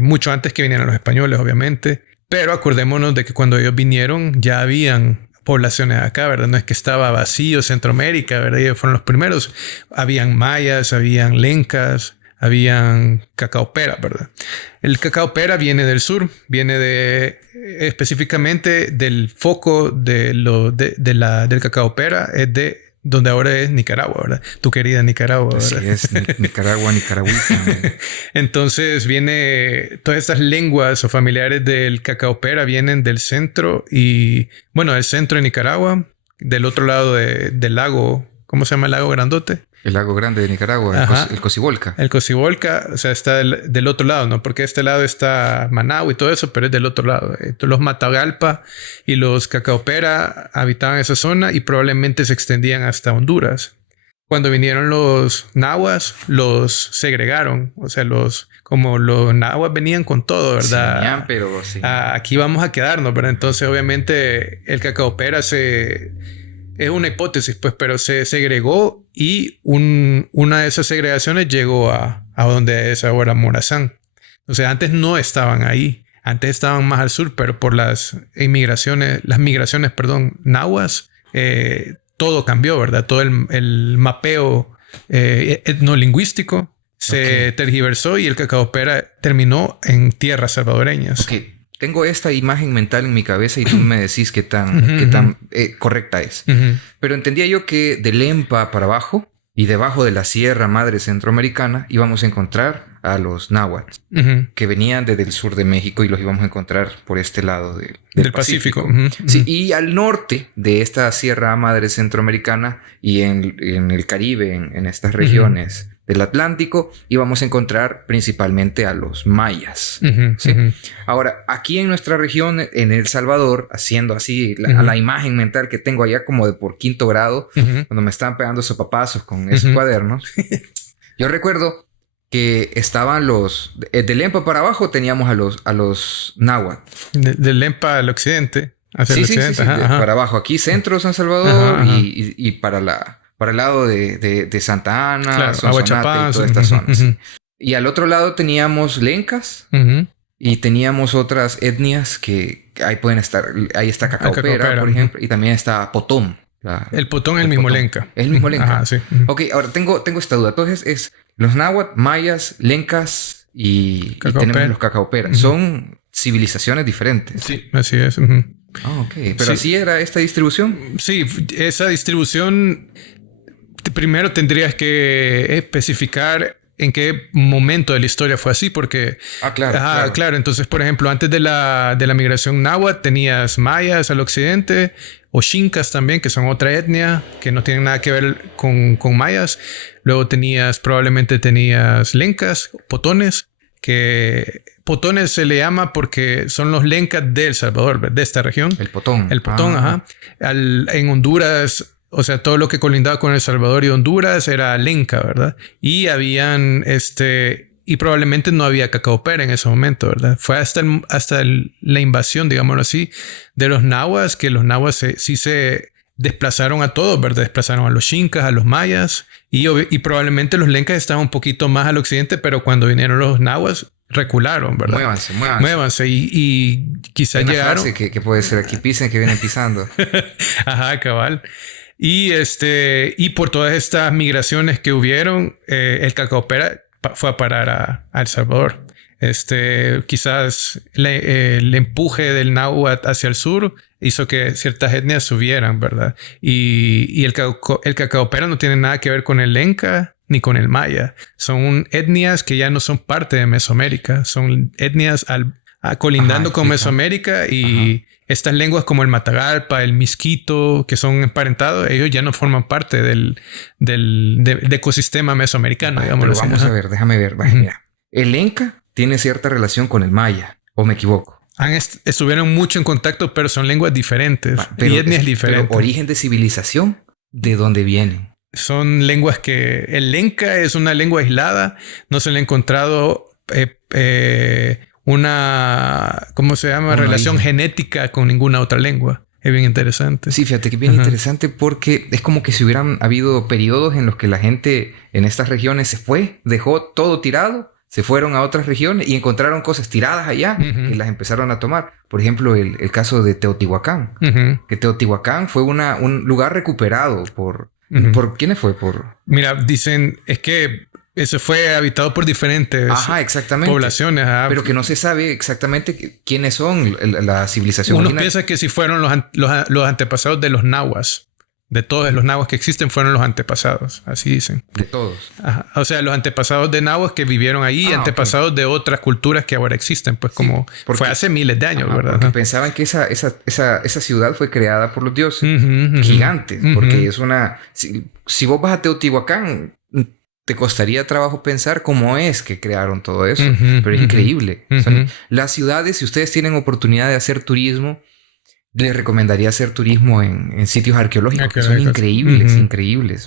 Mucho antes que vinieran los españoles, obviamente. Pero acordémonos de que cuando ellos vinieron ya habían poblaciones acá, ¿verdad? No es que estaba vacío Centroamérica, ¿verdad? Ellos fueron los primeros. Habían mayas, habían lencas, habían cacaopera, ¿verdad? El cacaopera viene del sur, viene específicamente del foco del cacaopera, es de donde ahora es Nicaragua, ¿verdad? Tu querida Nicaragua, ¿verdad? Sí, es Nicaragua, nicaragüita. Entonces todas estas lenguas o familiares del cacaopera vienen del centro del centro de Nicaragua, del otro lado del lago, ¿cómo se llama el lago grandote? El lago grande de Nicaragua, el Cocibolca. El Cocibolca, o sea, está del otro lado, ¿no? Porque este lado está Managua y todo eso, pero es del otro lado. Entonces, los Matagalpa y los cacaopera habitaban esa zona y probablemente se extendían hasta Honduras. Cuando vinieron los nahuas, los segregaron. O sea, como los nahuas venían con todo, ¿verdad? Sí, venían, pero sí. Aquí vamos a quedarnos, ¿verdad? Entonces, obviamente, el cacaopera es una hipótesis, pues, pero se segregó y una de esas segregaciones llegó a donde es ahora Morazán. O sea, antes no estaban ahí. Antes estaban más al sur, pero por las migraciones, nahuas, todo cambió, ¿verdad? Todo el mapeo etnolingüístico se tergiversó y el cacaopera terminó en tierras salvadoreñas. Ok. Tengo esta imagen mental en mi cabeza y tú me decís qué tan correcta es. Pero entendía yo que de Lempa para abajo y debajo de la Sierra Madre Centroamericana íbamos a encontrar a los náhuatl, que venían desde el sur de México y los íbamos a encontrar por este lado del Pacífico. Sí, y al norte de esta Sierra Madre Centroamericana y en el Caribe, en estas regiones del Atlántico, íbamos a encontrar principalmente a los mayas. ¿Sí? Ahora, aquí en nuestra región, en El Salvador, haciendo así la imagen mental que tengo allá como de por quinto grado, cuando me estaban pegando sopapazos con esos cuadernos, yo recuerdo que estaban de Lempa para abajo teníamos a los náhuatl. De Lempa al occidente. Hacia el occidente. Sí. Para abajo. Aquí centro San Salvador y para el lado de Santa Ana, claro, Sonsonate y toda esta zona. Sí. Y al otro lado teníamos lencas y teníamos otras etnias que ahí pueden estar. Ahí está cacaopera, por ejemplo, y también está potón. El potón es el mismo lenca. Es el mismo lenca. Sí. Ok, ahora tengo esta duda. Entonces es los náhuatl, mayas, lencas y tenemos los cacaopera. Son civilizaciones diferentes. Sí, así es. Ok. ¿Pero así era esta distribución? Sí, esa distribución... Primero tendrías que especificar en qué momento de la historia fue así, porque... Claro. Entonces, por ejemplo, antes de la migración náhuatl tenías mayas al occidente, o xincas también, que son otra etnia que no tienen nada que ver con mayas. Luego probablemente tenías lencas, potones, que potones se le llama porque son los lencas de El Salvador, de esta región. El potón. El potón, ajá. En Honduras, o sea, todo lo que colindaba con El Salvador y Honduras era lenca, ¿verdad? Y habían, y probablemente no había cacaopera en ese momento, ¿verdad? Fue hasta la invasión, digámoslo así, de los nahuas, que los nahuas sí se desplazaron a todos, ¿verdad? Desplazaron a los xincas, a los mayas, y probablemente los lencas estaban un poquito más al occidente, pero cuando vinieron los nahuas, recularon, ¿verdad? Muévanse. Y quizás llegaron... Frase que puede ser, aquí pisen que vienen pisando. Ajá, cabal. Y por todas estas migraciones que hubieron, el cacaopera fue a parar a El Salvador. Quizás el empuje del náhuatl hacia el sur hizo que ciertas etnias subieran, ¿verdad? Y el cacaopera no tiene nada que ver con el lenca ni con el maya. Son etnias que ya no son parte de Mesoamérica. Son etnias colindando con Mesoamérica y estas lenguas como el matagalpa, el misquito, que son emparentados, ellos ya no forman parte del ecosistema mesoamericano, digamos. Pero vamos a ver, déjame ver. Mira, el lenca tiene cierta relación con el maya, ¿o me equivoco? Estuvieron mucho en contacto, pero son lenguas diferentes y etnias diferentes. Pero origen de civilización, ¿de dónde vienen? Son lenguas que... El lenca es una lengua aislada. No se le ha encontrado ¿cómo se llama? Relación genética con ninguna otra lengua. Es bien interesante. Sí, fíjate que es bien interesante porque es como que si hubieran habido periodos en los que la gente en estas regiones se fue, dejó todo tirado, se fueron a otras regiones y encontraron cosas tiradas allá y las empezaron a tomar. Por ejemplo, el caso de Teotihuacán. Que Teotihuacán fue un lugar recuperado por... ¿Por quiénes fue? Mira, dicen... Es que eso fue habitado por diferentes poblaciones. Pero que no se sabe exactamente quiénes son la civilización Uno original. piensa que si fueron los antepasados de los nahuas. De todos los nahuas que existen fueron los antepasados. Así dicen. De todos. Ajá. O sea, los antepasados de nahuas que vivieron ahí, antepasados de otras culturas que ahora existen. Pues como fue hace miles de años, ¿verdad? Porque pensaban que esa ciudad fue creada por los dioses. Gigantes. Porque es una... Si vos vas a Teotihuacán... Te costaría trabajo pensar cómo es que crearon todo eso. Pero es increíble. O sea, las ciudades, si ustedes tienen oportunidad de hacer turismo, les recomendaría hacer turismo en sitios arqueológicos. Que son increíbles.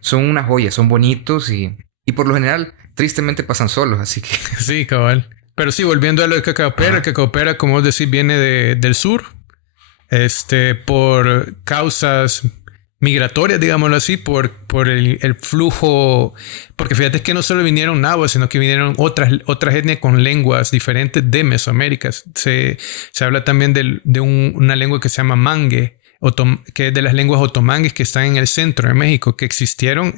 Son una joya, son bonitos y por lo general, tristemente pasan solos. Así que... Sí, cabal. Pero sí, volviendo a lo del cacaopera. El cacaopera, como vos decís, viene del sur. Por causas... migratorias, digámoslo así, por el flujo, porque fíjate que no solo vinieron nahuas, sino que vinieron otras etnias con lenguas diferentes de Mesoamérica. Se habla también de una lengua que se llama mangue, que es de las lenguas otomangues que están en el centro de México, que existieron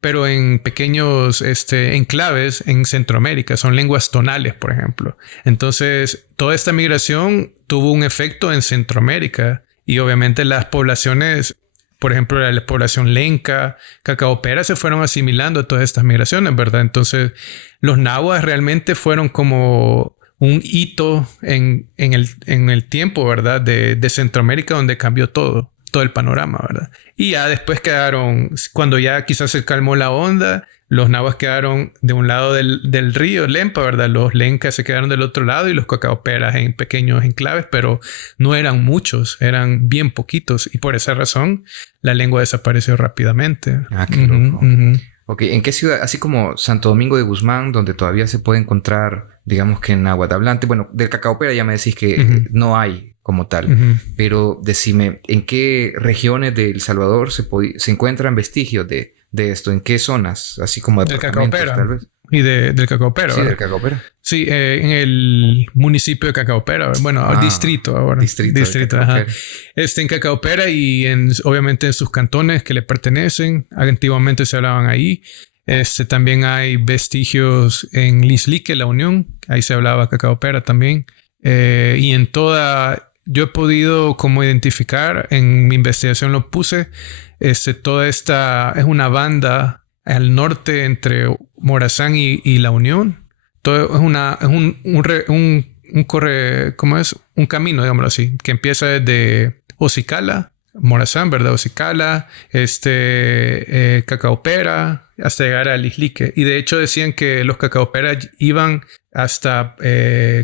pero en pequeños enclaves en Centroamérica. Son lenguas tonales, por ejemplo. Entonces, toda esta migración tuvo un efecto en Centroamérica y obviamente las poblaciones... Por ejemplo, la población lenca, cacaopera, se fueron asimilando a todas estas migraciones, ¿verdad? Entonces, los nahuas realmente fueron como un hito en el tiempo, ¿verdad? De Centroamérica, donde cambió todo el panorama, ¿verdad? Y ya después cuando ya quizás se calmó la onda, los nahuas quedaron de un lado del río Lempa, ¿verdad? Los lencas se quedaron del otro lado y los cacaoperas en pequeños enclaves, pero no eran muchos, eran bien poquitos. Y por esa razón, la lengua desapareció rápidamente. Qué loco. Ok, ¿en qué ciudad? Así como Santo Domingo de Guzmán, donde todavía se puede encontrar, digamos que en náhuatl hablante. Bueno, del cacaopera ya me decís que no hay como tal. Pero decime, ¿en qué regiones de El Salvador se encuentran vestigios de esto? ¿En qué zonas? Así como del cacaopera, tal vez. Y del cacaopera. Sí, ¿verdad? Del cacaopera. Sí, en el municipio de Cacaopera. Bueno, distrito ahora. Distrito, ajá. En Cacaopera y obviamente en sus cantones que le pertenecen. Antiguamente se hablaban ahí. También hay vestigios en Lislique, La Unión. Ahí se hablaba cacaopera también. Y en yo he podido como identificar, en mi investigación lo puse, toda esta es una banda al norte entre Morazán y La Unión. Todo es un camino, digámoslo así, que empieza desde Ocicala, Morazán, ¿verdad? Ocicala, Cacaopera, hasta llegar al Islique. Y de hecho decían que los cacaoperas iban hasta,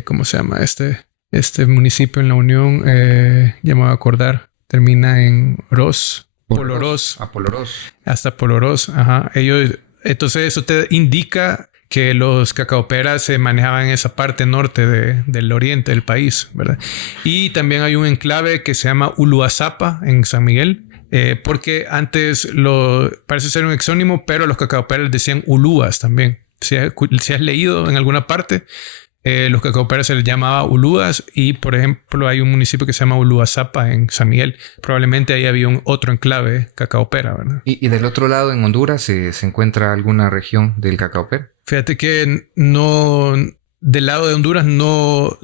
¿cómo se llama? Este municipio en la Unión, ya me voy a acordar, termina en Polorós. Hasta Polorós, ajá. Entonces eso te indica que los cacaoperas se manejaban en esa parte norte del oriente del país, ¿verdad? Y también hay un enclave que se llama Uluazapa en San Miguel, porque antes parece ser un exónimo, pero los cacaoperas decían Ulúas también. Si has leído en alguna parte, los cacaoperas se les llamaba Ulúas, y por ejemplo hay un municipio que se llama Uluazapa en San Miguel. Probablemente ahí había otro enclave cacaopera, ¿verdad? ¿Y del otro lado en Honduras se encuentra alguna región del cacaopera? Fíjate que no, del lado de Honduras no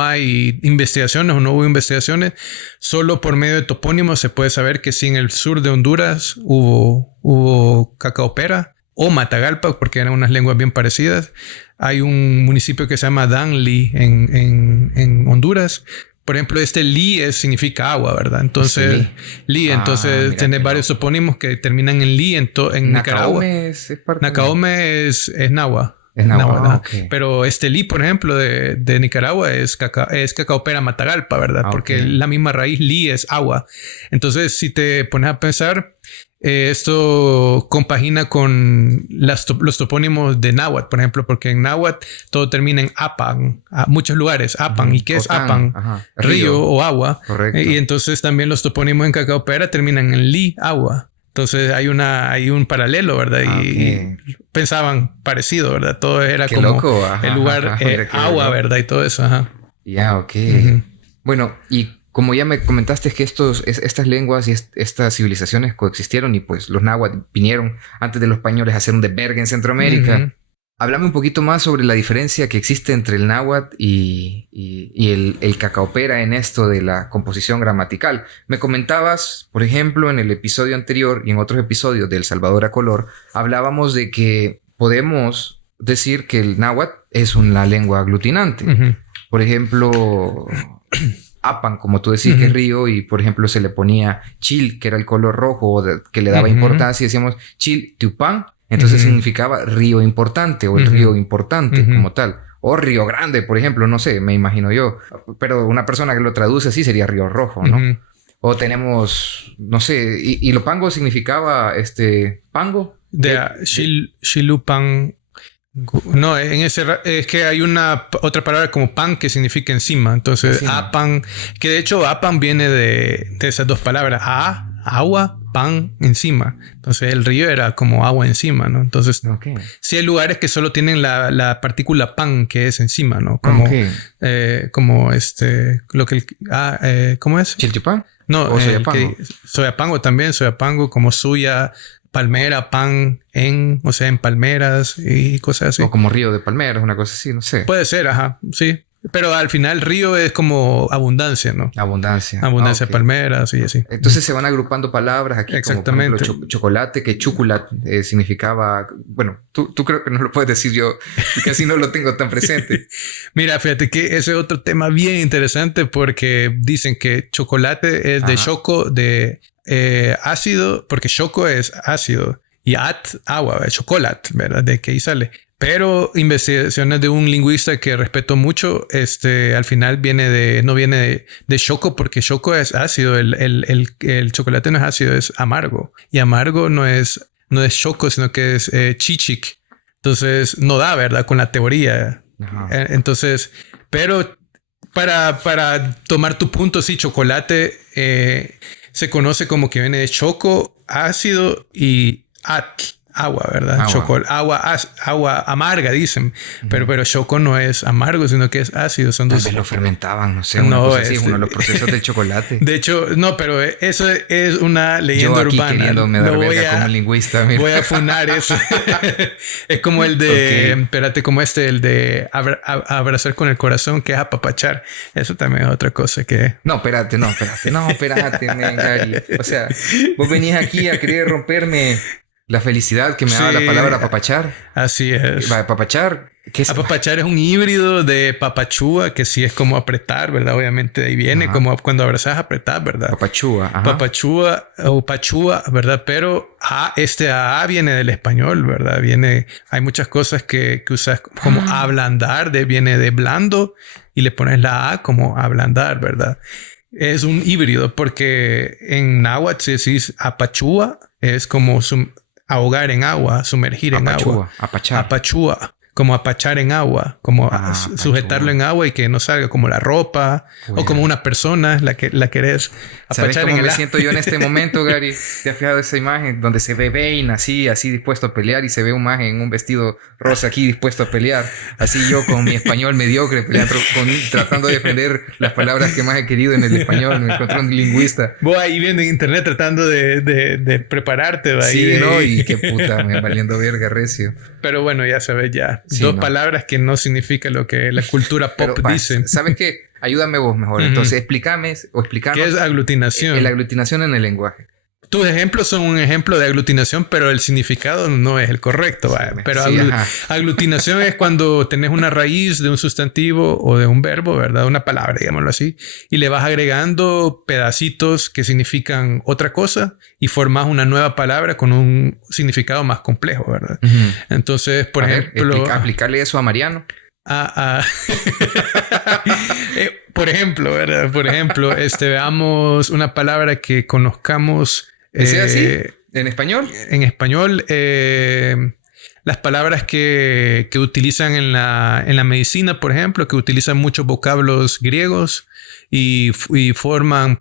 hay investigaciones o no hubo investigaciones. Solo por medio de topónimos se puede saber que sí, en el sur de Honduras hubo cacaopera o Matagalpa, porque eran unas lenguas bien parecidas. Hay un municipio que se llama Danlí en Honduras. Por ejemplo, Li significa agua, ¿verdad? Entonces, Li, entonces tenés varios topónimos que terminan en Li en Nicaragua. Nacaome es Nahua. Es Nahua, okay. Pero Li, por ejemplo, de Nicaragua es cacaopera Matagalpa, ¿verdad? Porque la misma raíz Li es agua. Entonces, si te pones a pensar, esto compagina con los topónimos de náhuatl, por ejemplo, porque en náhuatl todo termina en apan, a muchos lugares, apan. ¿Y qué es apan? Río o agua. Correcto. Y entonces también los topónimos en cacaopera terminan en li, agua. Entonces hay un paralelo, ¿verdad? Y pensaban parecido, ¿verdad? Todo era qué como loco. El lugar agua, ¿verdad? Y todo eso. Ajá. Ya, ok. Bueno, y como ya me comentaste que estas lenguas y estas civilizaciones coexistieron y pues los náhuatl vinieron antes de los españoles a hacer un desvergue en Centroamérica. Háblame un poquito más sobre la diferencia que existe entre el náhuatl y el cacaopera en esto de la composición gramatical. Me comentabas, por ejemplo, en el episodio anterior y en otros episodios de El Salvador a Color, hablábamos de que podemos decir que el náhuatl es una lengua aglutinante. Por ejemplo, apan, como tú decís, que es río, y por ejemplo se le ponía chil, que era el color rojo que le daba importancia, y decíamos chil tiupán. Entonces significaba río importante o el río importante como tal. O Río Grande, por ejemplo, no sé, me imagino yo. Pero una persona que lo traduce así sería Río Rojo, ¿no? O tenemos, no sé, y lo pango significaba pango. De Xilupan. No, es que hay otra palabra como pan que significa encima. Entonces, apan, que de hecho apan viene de esas dos palabras. Agua, pan, encima. Entonces el río era como agua encima, ¿no? Entonces, sí hay lugares que solo tienen la partícula pan que es encima, ¿no? Como, como lo que... ¿cómo es? ¿Chilchipán? No, ¿O soyapango? Soyapango también, soyapango como suya, palmera, pan, o sea, en palmeras y cosas así. O como río de palmeras, una cosa así, no sé. Puede ser, ajá, sí. Pero al final río es como abundancia, ¿no? Abundancia. Abundancia de palmeras y así. Entonces se van agrupando palabras aquí. Exactamente. Como por ejemplo, chocolate, que chocolat significaba... Bueno, tú creo que no lo puedes decir, yo casi no lo tengo tan presente. Mira, fíjate que ese es otro tema bien interesante porque dicen que chocolate es de choco, de ácido, porque choco es ácido y agua, chocolate, ¿verdad? De que ahí sale. Pero investigaciones de un lingüista que respeto mucho, al final no viene de choco, porque choco es ácido. El chocolate no es ácido, es amargo. Y amargo no es choco, sino que es chichic. Entonces no da, ¿verdad? Con la teoría. Entonces, pero para tomar tu punto, sí, chocolate se conoce como que viene de choco, ácido y agua, ¿verdad? Agua amarga, dicen. Pero choco no es amargo, sino que es ácido. Son Tal dos. vez lo fermentaban, no sé. Uno de los procesos del chocolate. De hecho, no, pero eso es una leyenda yo aquí urbana. Queriéndome dar verga como lingüista. Mira. Voy a funar eso. Es como el de... Espérate, como el de abrazar con el corazón, que es apapachar. Eso también es otra cosa que... No, espérate, Gary. O sea, vos venís aquí a querer romperme La felicidad que me daba la palabra apapachar. Así es. Apapachar. ¿Qué es? Apapachar es un híbrido de papachúa, que sí es como apretar, ¿verdad? Obviamente de ahí viene, Ajá. como cuando abrazas apretar, ¿verdad? Papachúa. Ajá. Papachúa o pachúa, ¿verdad? Pero este A viene del español, ¿verdad? Hay muchas cosas que usas como ablandar, viene de blando y le pones la A como ablandar, ¿verdad? Es un híbrido porque en náhuatl si decís apachúa es como ahogar en agua, sumergir en agua. Apachar. Apachúa. Como apachar en agua, como sujetarlo en agua y que no salga, como la ropa o como una persona la querés ¿Sabes apachar cómo en me siento yo en este momento, Gary? ¿Te has fijado esa imagen donde se ve Bane así dispuesto a pelear y se ve un maje en un vestido rosa aquí dispuesto a pelear? Así yo con mi español mediocre tratando de defender las palabras que más he querido en el español. Me encontré un lingüista. Vos ahí viendo en internet tratando de prepararte. ¿Va? Sí, ¿no? Y qué puta, me valiendo verga, recio. Pero bueno, ya sabes ya. Sí, Dos palabras que no significan lo que la cultura pop dice. ¿Sabes qué? Ayúdame vos mejor. Entonces, explícanos. ¿Qué es aglutinación? La aglutinación en el lenguaje. Tus ejemplos son un ejemplo de aglutinación, pero el significado no es el correcto. Sí, pero aglutinación es cuando tenés una raíz de un sustantivo o de un verbo, ¿verdad? Una palabra, digámoslo así. Y le vas agregando pedacitos que significan otra cosa y formas una nueva palabra con un significado más complejo, ¿verdad? Entonces, por ejemplo... aplicarle eso a Mariano. Por ejemplo, ¿verdad? Por ejemplo, veamos una palabra que conozcamos. ¿Sea así? ¿En español? En español, las palabras que utilizan en la medicina, por ejemplo, que utilizan muchos vocablos griegos y forman,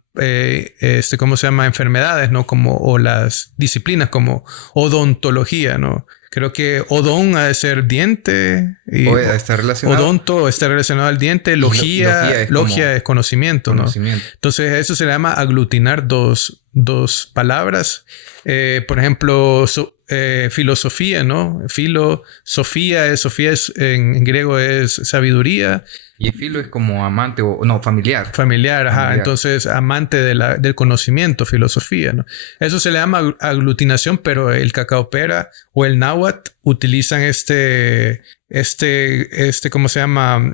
¿cómo se llama? Enfermedades, ¿no? O las disciplinas como odontología, ¿no? Creo que odón ha de ser diente. Y está relacionado. Odonto está relacionado al diente. Logia es conocimiento, ¿no? Entonces, eso se le llama aglutinar dos palabras. Por ejemplo, filosofía, ¿no? Sofía en griego es sabiduría. Y filo es como amante familiar. Familiar, ajá. Entonces, amante del conocimiento, filosofía, ¿no? Eso se le llama aglutinación, pero el cacaopera o el náhuatl utilizan ¿cómo se llama?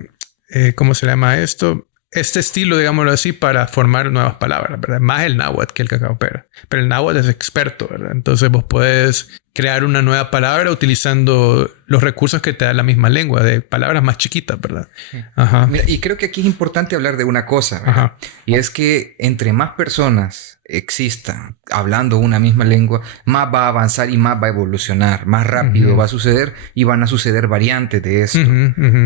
¿Cómo se llama esto? Este estilo, digámoslo así, para formar nuevas palabras, ¿verdad? Más el náhuatl que el cacaopera. Pero el náhuatl es experto, ¿verdad? Entonces vos podés crear una nueva palabra utilizando los recursos que te da la misma lengua, de palabras más chiquitas, ¿verdad? Ajá. Mira, y creo que aquí es importante hablar de una cosa, ¿verdad? Ajá. Y es que entre más personas existan hablando una misma lengua, más va a avanzar y más va a evolucionar, más rápido va a suceder y van a suceder variantes de esto.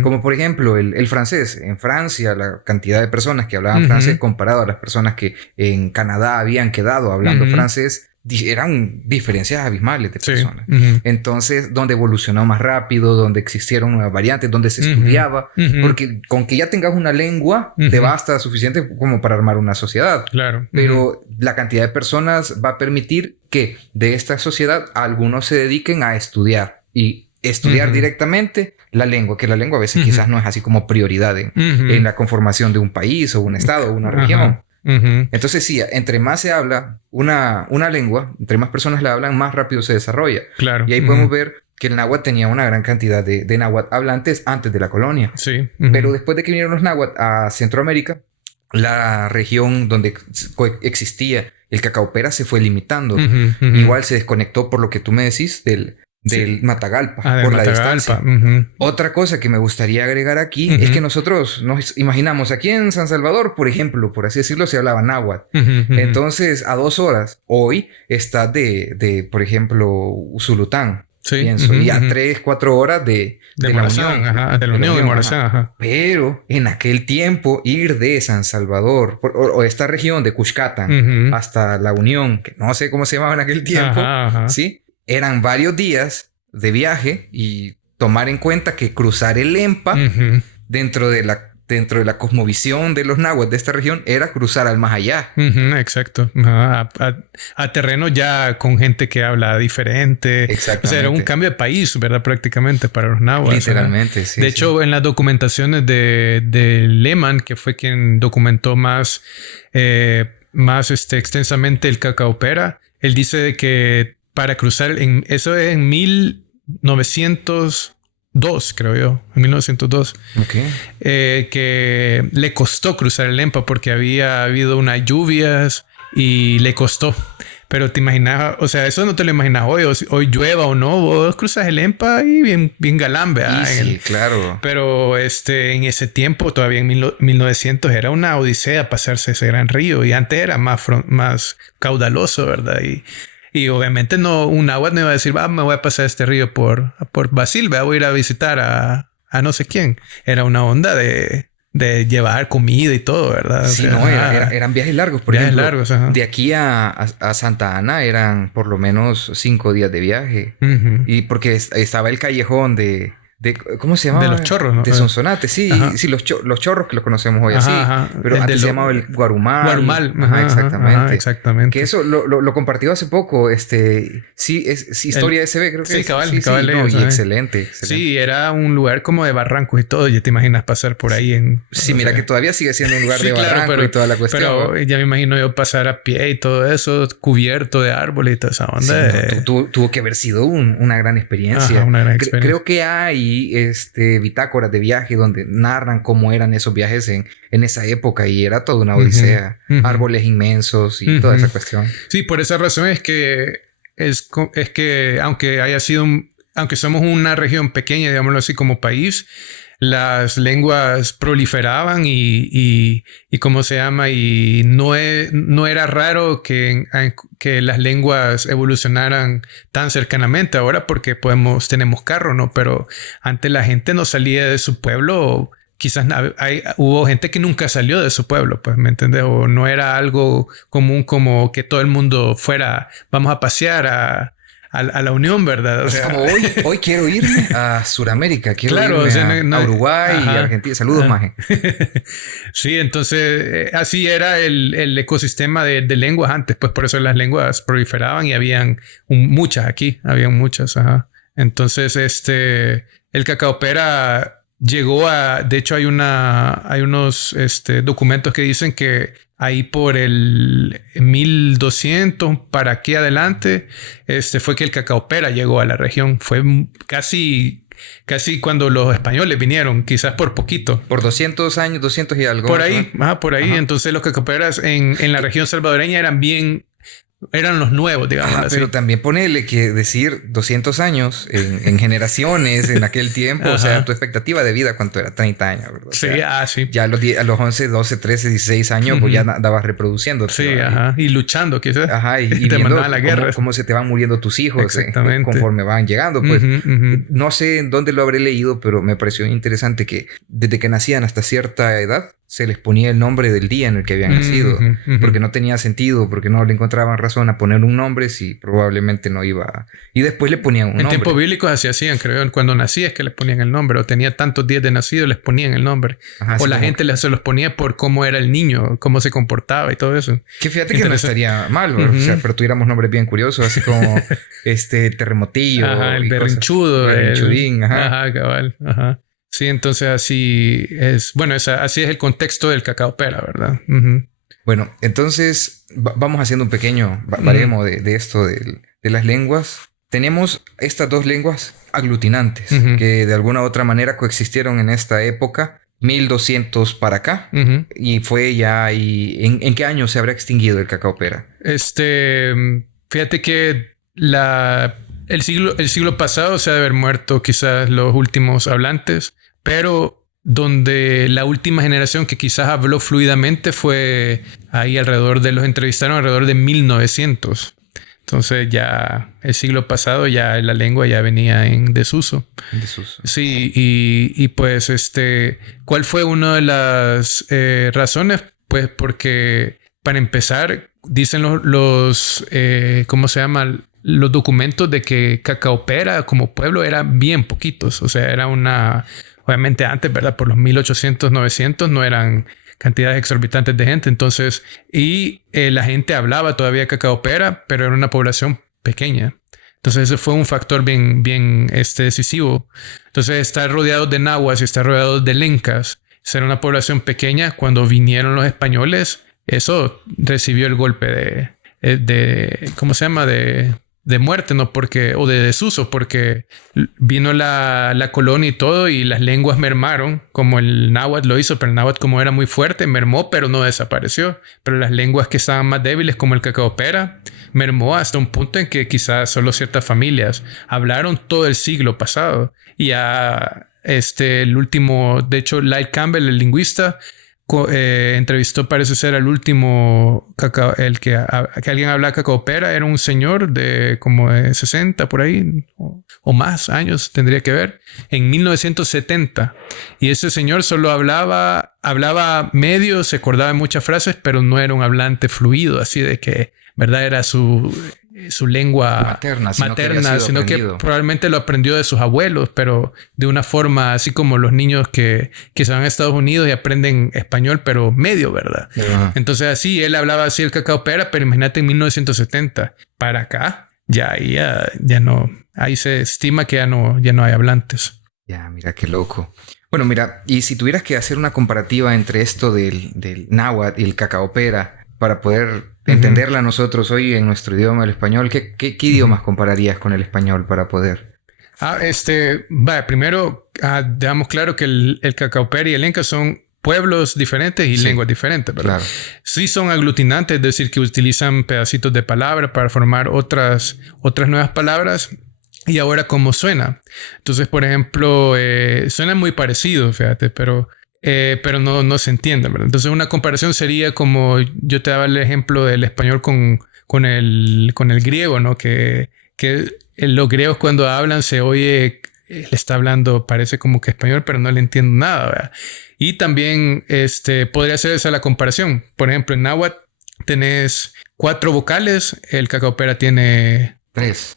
Como por ejemplo el francés. En Francia, la cantidad de personas que hablaban francés comparado a las personas que en Canadá habían quedado hablando francés, eran diferencias abismales de personas. Entonces, donde evolucionó más rápido, donde existieron nuevas variantes, donde se estudiaba, porque con que ya tengas una lengua, te basta suficiente como para armar una sociedad. Claro. Pero la cantidad de personas va a permitir que de esta sociedad algunos se dediquen a estudiar y estudiar directamente la lengua, que la lengua a veces quizás no es así como prioridad en la conformación de un país o un estado o una región. Entonces sí, entre más se habla una lengua, entre más personas la hablan, más rápido se desarrolla. Claro. Y ahí podemos ver que el náhuatl tenía una gran cantidad de náhuatl hablantes antes de la colonia. Sí. Pero después de que vinieron los náhuatl a Centroamérica, la región donde existía el cacaopera se fue limitando. Igual se desconectó por lo que tú me decís del Matagalpa, por la distancia. Otra cosa que me gustaría agregar aquí es que nosotros nos imaginamos aquí en San Salvador, por ejemplo, por así decirlo, se hablaba náhuatl. Entonces, a 2 horas, hoy está de por ejemplo, Usulután. Sí. Pienso, y a 3-4 horas de la Unión. Ajá, de la Unión y Morazán. Ajá. Pero en aquel tiempo, ir de San Salvador o esta región de Cuscatán hasta la Unión, que no sé cómo se llamaba en aquel tiempo, ¿sí? Eran varios días de viaje y tomar en cuenta que cruzar el Lempa dentro de la cosmovisión de los náhuatl de esta región era cruzar al más allá. Exacto. A terreno ya con gente que habla diferente. Exactamente. O sea, era un cambio de país, ¿verdad? Prácticamente para los náhuatl. Literalmente, sí. De hecho, en las documentaciones de Lehmann, que fue quien documentó más extensamente el cacaopera, él dice de que para cruzar, eso es en 1902, creo yo, en 1902. Okay. Que le costó cruzar el Lempa porque había habido unas lluvias y le costó. Pero te imaginas, o sea, eso no te lo imaginas hoy llueva o no, vos cruzas el Lempa y bien galán, ¿verdad? Sí, claro. Pero en ese tiempo, todavía en 1900, era una odisea pasarse ese gran río y antes era más caudaloso, ¿verdad? Y obviamente un agua no iba a decir, me voy a pasar este río por Basil, voy a ir a visitar a no sé quién. Era una onda de llevar comida y todo, ¿verdad? Sí, o sea, eran viajes largos. Por viajes ejemplo, largos, ajá. de aquí a Santa Ana eran por lo menos 5 días de viaje. Uh-huh. Y porque estaba el callejón de ¿cómo se llamaba? De los chorros, ¿no? De Sonsonate, sí. Ajá. Sí, los chorros que lo conocemos hoy así. Ajá. Pero antes se llamaba el Guarumal. Guarumal. Ajá, exactamente. Ajá, exactamente. Que eso lo compartió hace poco. Sí, es Historia SB, creo que sí, es. cabal, Sí, cabal. no, y excelente. Sí, era un lugar como de barrancos y todo. Ya te imaginas pasar por ahí Sí, mira que todavía sigue siendo un lugar de barranco y toda la cuestión. Pero ya me imagino yo pasar a pie y todo eso, cubierto de árboles y toda esa onda. Sí, tuvo que haber sido una gran experiencia. Ajá, una gran experiencia. Creo que hay bitácoras de viaje donde narran cómo eran esos viajes en esa época y era toda una odisea. Uh-huh. Árboles inmensos y toda esa cuestión. Sí, por esa razón es que aunque somos una región pequeña, digámoslo así, como país, las lenguas proliferaban y ¿cómo se llama? Y no era raro que las lenguas evolucionaran tan cercanamente ahora porque tenemos carro, ¿no? Pero antes la gente no salía de su pueblo. Quizás hubo gente que nunca salió de su pueblo, pues, ¿me entiendes? O no era algo común como que todo el mundo fuera, vamos a pasear a la Unión, ¿verdad? O sea, como hoy quiero irme a Sudamérica, quiero irme a Uruguay y Argentina. Saludos, maje. Sí, entonces así era el ecosistema de lenguas antes, pues por eso las lenguas proliferaban y habían muchas aquí, habían muchas, ajá. Entonces, el cacaopera llegó de hecho hay unos documentos que dicen que ahí por el 1200 para aquí adelante, fue que el cacaopera llegó a la región. Fue casi cuando los españoles vinieron, quizás por poquito. Por 200 años, 200 y algo. Por ahí, por ahí. Ajá. Entonces los cacaoperas en la región salvadoreña eran los nuevos, digamos. Ajá, pero también ponele que decir 200 años en generaciones en aquel tiempo, Ajá. o sea, tu expectativa de vida, ¿cuánto era? 30 años, ¿verdad? O sea, sí. Ya a los 11, 12, 13, 16 años, pues ya andabas reproduciendo. Sí, ajá. Y luchando, quizás. Ajá, y te viendo mandaban a la guerra. cómo se te van muriendo tus hijos conforme van llegando. Pues no sé en dónde lo habré leído, pero me pareció interesante que desde que nacían hasta cierta edad, se les ponía el nombre del día en el que habían nacido, porque no tenía sentido, porque no le encontraban razón a poner un nombre si probablemente no iba. Y después le ponían un nombre. En tiempos bíblicos así hacían, creo. Cuando nacías que les ponían el nombre, o tenía tantos días de nacido, les ponían el nombre. Ajá, o la gente se los ponía por cómo era el niño, cómo se comportaba y todo eso. Que fíjate que no estaría mal, o sea, pero tuviéramos nombres bien curiosos, así como Terremotillo. Ajá, el berrinchudo. Berrinchudín, Ajá, cabal. Ajá. Sí, entonces así es. Bueno, así es el contexto del cacaopera, ¿verdad? Bueno, entonces vamos haciendo un pequeño baremo de esto de las lenguas. Tenemos estas dos lenguas aglutinantes que de alguna u otra manera coexistieron en esta época, 1200 para acá. Y fue ya ahí. ¿En qué año se habrá extinguido el cacaopera? Fíjate que el siglo pasado se ha de haber muerto quizás los últimos hablantes, pero donde la última generación que quizás habló fluidamente fue ahí los entrevistaron alrededor de 1900. Entonces ya el siglo pasado ya la lengua ya venía en desuso. Sí, y pues ¿cuál fue una de las razones? Pues porque para empezar dicen los ¿cómo se llama? Los documentos de que cacaopera como pueblo eran bien poquitos. O sea, era obviamente antes, ¿verdad? Por los 1800, 900 no eran cantidades exorbitantes de gente. Entonces, la gente hablaba todavía cacaopera, pero era una población pequeña. Entonces, ese fue un factor bien decisivo. Entonces, estar rodeados de nahuas y estar rodeados de lencas, ser una población pequeña, cuando vinieron los españoles, eso recibió el golpe de ¿cómo se llama? De de muerte, ¿no? O de desuso, porque vino la colonia y todo, y las lenguas mermaron, como el náhuatl lo hizo, pero el náhuatl, como era muy fuerte, mermó, pero no desapareció. Pero las lenguas que estaban más débiles, como el cacaopera, mermó hasta un punto en que quizás solo ciertas familias hablaron todo el siglo pasado. Y el último, de hecho, Lyle Campbell, el lingüista, entrevistó, parece ser el último que alguien habla cacaopera, era un señor de como de 60 por ahí o más años, tendría que ver, en 1970, y ese señor solo hablaba medio, se acordaba de muchas frases, pero no era un hablante fluido, así de que, verdad, era su lengua materna, sino que probablemente lo aprendió de sus abuelos, pero de una forma así como los niños que se van a Estados Unidos y aprenden español, pero medio, ¿verdad? Uh-huh. Entonces así, él hablaba así el cacaopera, pero imagínate en 1970, para acá, ya no, ahí se estima que ya no hay hablantes. Ya, mira qué loco. Bueno, mira, y si tuvieras que hacer una comparativa entre esto del náhuatl y el cacaopera para poder entenderla nosotros hoy en nuestro idioma, el español, ¿qué idiomas compararías con el español para poder? Primero, dejamos claro que el cacaopera y el lenca son pueblos diferentes y lenguas diferentes, ¿verdad? Claro. Sí son aglutinantes, es decir, que utilizan pedacitos de palabra para formar otras nuevas palabras. Y ahora, ¿cómo suena? Entonces, por ejemplo, suena muy parecido, fíjate, pero no se entiende, ¿verdad? Entonces, una comparación sería como yo te daba el ejemplo del español con el griego, ¿no? Que los griegos cuando hablan se oye, le está hablando, parece como que español, pero no le entiendo nada, ¿verdad? Y también podría ser esa la comparación. Por ejemplo, en náhuatl tenés 4 vocales, el cacaopera tiene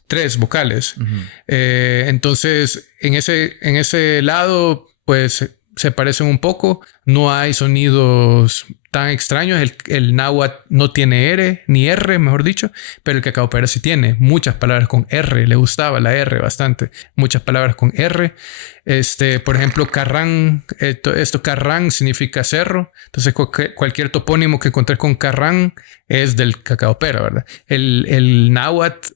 3 vocales. Uh-huh. Entonces, en ese lado, pues se parecen un poco. No hay sonidos tan extraños. El náhuatl no tiene R, ni R, mejor dicho, pero el cacaopera sí tiene muchas palabras con R. Le gustaba la R bastante. Muchas palabras con R. Por ejemplo, carrán. Carrán significa cerro. Entonces, cualquier topónimo que encontrés con carrán es del cacaopera, ¿verdad? El náhuatl,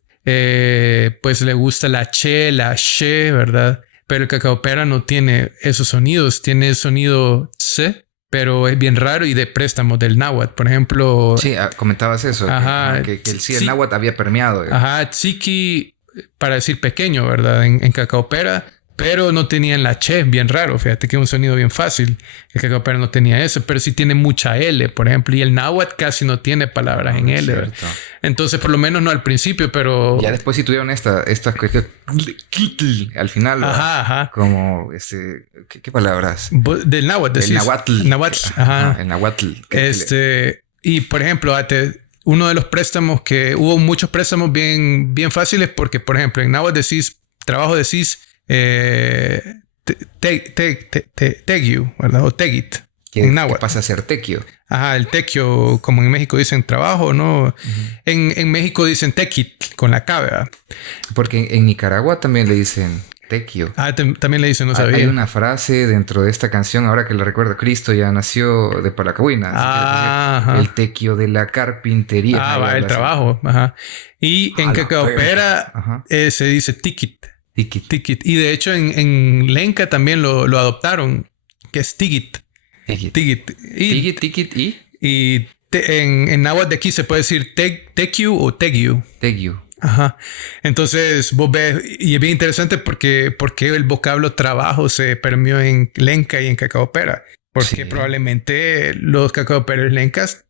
pues le gusta la che, la she, ¿verdad? Pero el cacaopera no tiene esos sonidos. Tiene el sonido C, pero es bien raro y de préstamos del náhuatl. Por ejemplo... Sí, comentabas eso. Ajá. El náhuatl había permeado. Ajá, tziki, para decir pequeño, ¿verdad? En cacaopera. Pero no tenían la che, bien raro. Fíjate que es un sonido bien fácil. El cacaopera no tenía eso, pero sí tiene mucha L, por ejemplo. Y el náhuatl casi no tiene palabras en L. Entonces, por lo menos no al principio, pero... Ya después sí tuvieron esta al final. Ajá. Como, ¿qué palabras? Del náhuatl. Del náhuatl. Ajá. El náhuatl. Y, por ejemplo, uno de los préstamos que... Hubo muchos préstamos bien fáciles porque, por ejemplo, en náhuatl decís... Tegiu, ¿verdad? O tegit. ¿Qué pasa a ser tequio? Ajá, el tequio, como en México dicen trabajo, ¿no? Uh-huh. En México dicen tequit, con la K, ¿verdad? Porque en Nicaragua también le dicen tequio. También le dicen, no sabía. Hay una frase dentro de esta canción, ahora que la recuerdo, Cristo ya nació de Palacahuina. El tequio de la carpintería. El trabajo. Ajá. Y en cacaopera se dice tiquit. Tikit. Y de hecho en lenca también lo adoptaron, que es tigit. Tikit. Y en náhuatl de aquí se puede decir tequiu o tegiu. Ajá. Entonces vos ves, y es bien interesante porque el vocablo trabajo se permeó en lenca y en cacaopera. Porque probablemente los cacaoperos lencas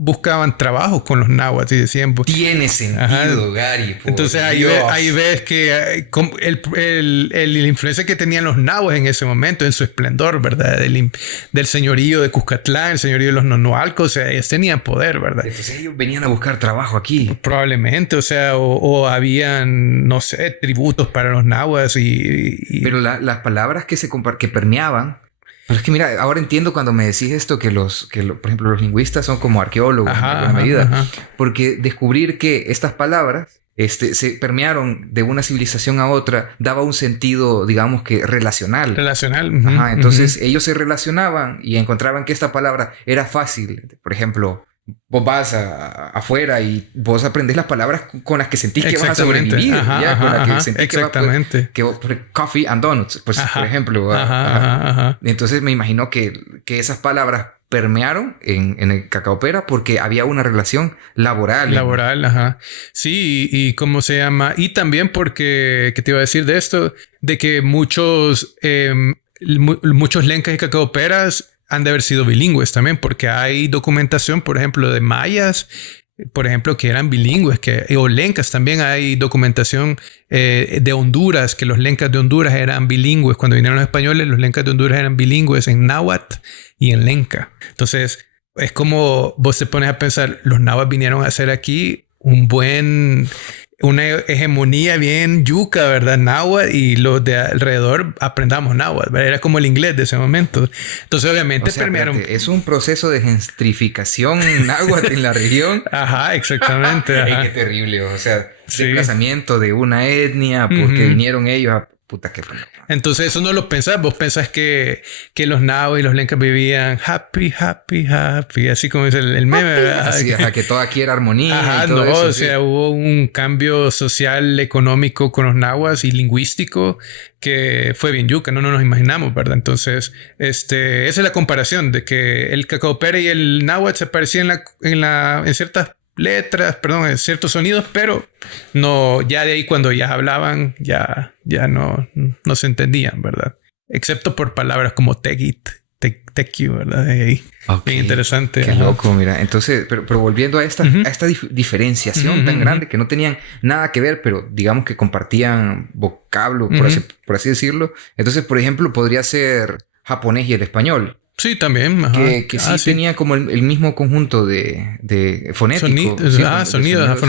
buscaban trabajo con los náhuatl y decían... Tiene sentido, Gary. Entonces ahí ves que la influencia que tenían los náhuatl en ese momento, en su esplendor, ¿verdad? Del señorío de Cuscatlán, el señorío de los nonoalcos, o sea, ellos tenían poder, ¿verdad? Entonces ellos venían a buscar trabajo aquí. Probablemente, o sea, o habían, no sé, tributos para los náhuatl Pero las palabras que permeaban... Pero es que mira, ahora entiendo cuando me decís esto que por ejemplo, los lingüistas son como arqueólogos en alguna medida. Porque descubrir que estas palabras se permearon de una civilización a otra daba un sentido, digamos que relacional. Relacional. Entonces ellos se relacionaban y encontraban que esta palabra era fácil. Por ejemplo, vos vas afuera y vos aprendés las palabras con las que sentís que vas a sobrevivir, ¿ya? Con las que sentís exactamente. coffee and donuts, pues, por ejemplo. Entonces me imagino que esas palabras permearon en el cacaopera porque había una relación laboral. Sí, y cómo se llama. Y también porque, ¿qué te iba a decir de esto? De que muchos lencas y cacaoperas han de haber sido bilingües también, porque hay documentación, por ejemplo, de mayas, por ejemplo, que eran bilingües, o lencas también hay documentación de Honduras, que los lencas de Honduras eran bilingües. Cuando vinieron los españoles, los lencas de Honduras eran bilingües en náhuatl y en lenca. Entonces, es como vos te pones a pensar, los náhuatl vinieron a hacer aquí una hegemonía bien yuca, ¿verdad? Náhuatl, y los de alrededor aprendamos náhuatl, ¿verdad? Era como el inglés de ese momento. Entonces, obviamente, permearon. Es un proceso de gentrificación náhuatl en la región. Exactamente. Ay, qué terrible. O sea, desplazamiento de una etnia porque vinieron ellos a... Puta que pena. Entonces eso no lo pensás. Vos pensás que los náhuatl y los lencas vivían happy, así como dice el meme, ¿verdad? Así, que todo aquí era armonía y todo no, eso, o sea, hubo un cambio social, económico con los náhuatl y lingüístico que fue bien yuca, no nos imaginamos, ¿verdad? Entonces, esa es la comparación de que el cacaopera y el náhuatl se parecían en ciertas letras, perdón, en ciertos sonidos, pero no, ya de ahí cuando ya hablaban, ya no se entendían, ¿verdad? Excepto por palabras como tegit, tequiu, ¿verdad? De ahí. Bien interesante. Qué loco, mira. Entonces, pero volviendo a esta diferenciación tan grande que no tenían nada que ver, pero digamos que compartían vocablo, por así decirlo. Entonces, por ejemplo, podría ser japonés y el español. Sí, también. Que sí tenía como el mismo conjunto de fonético. Sonidos,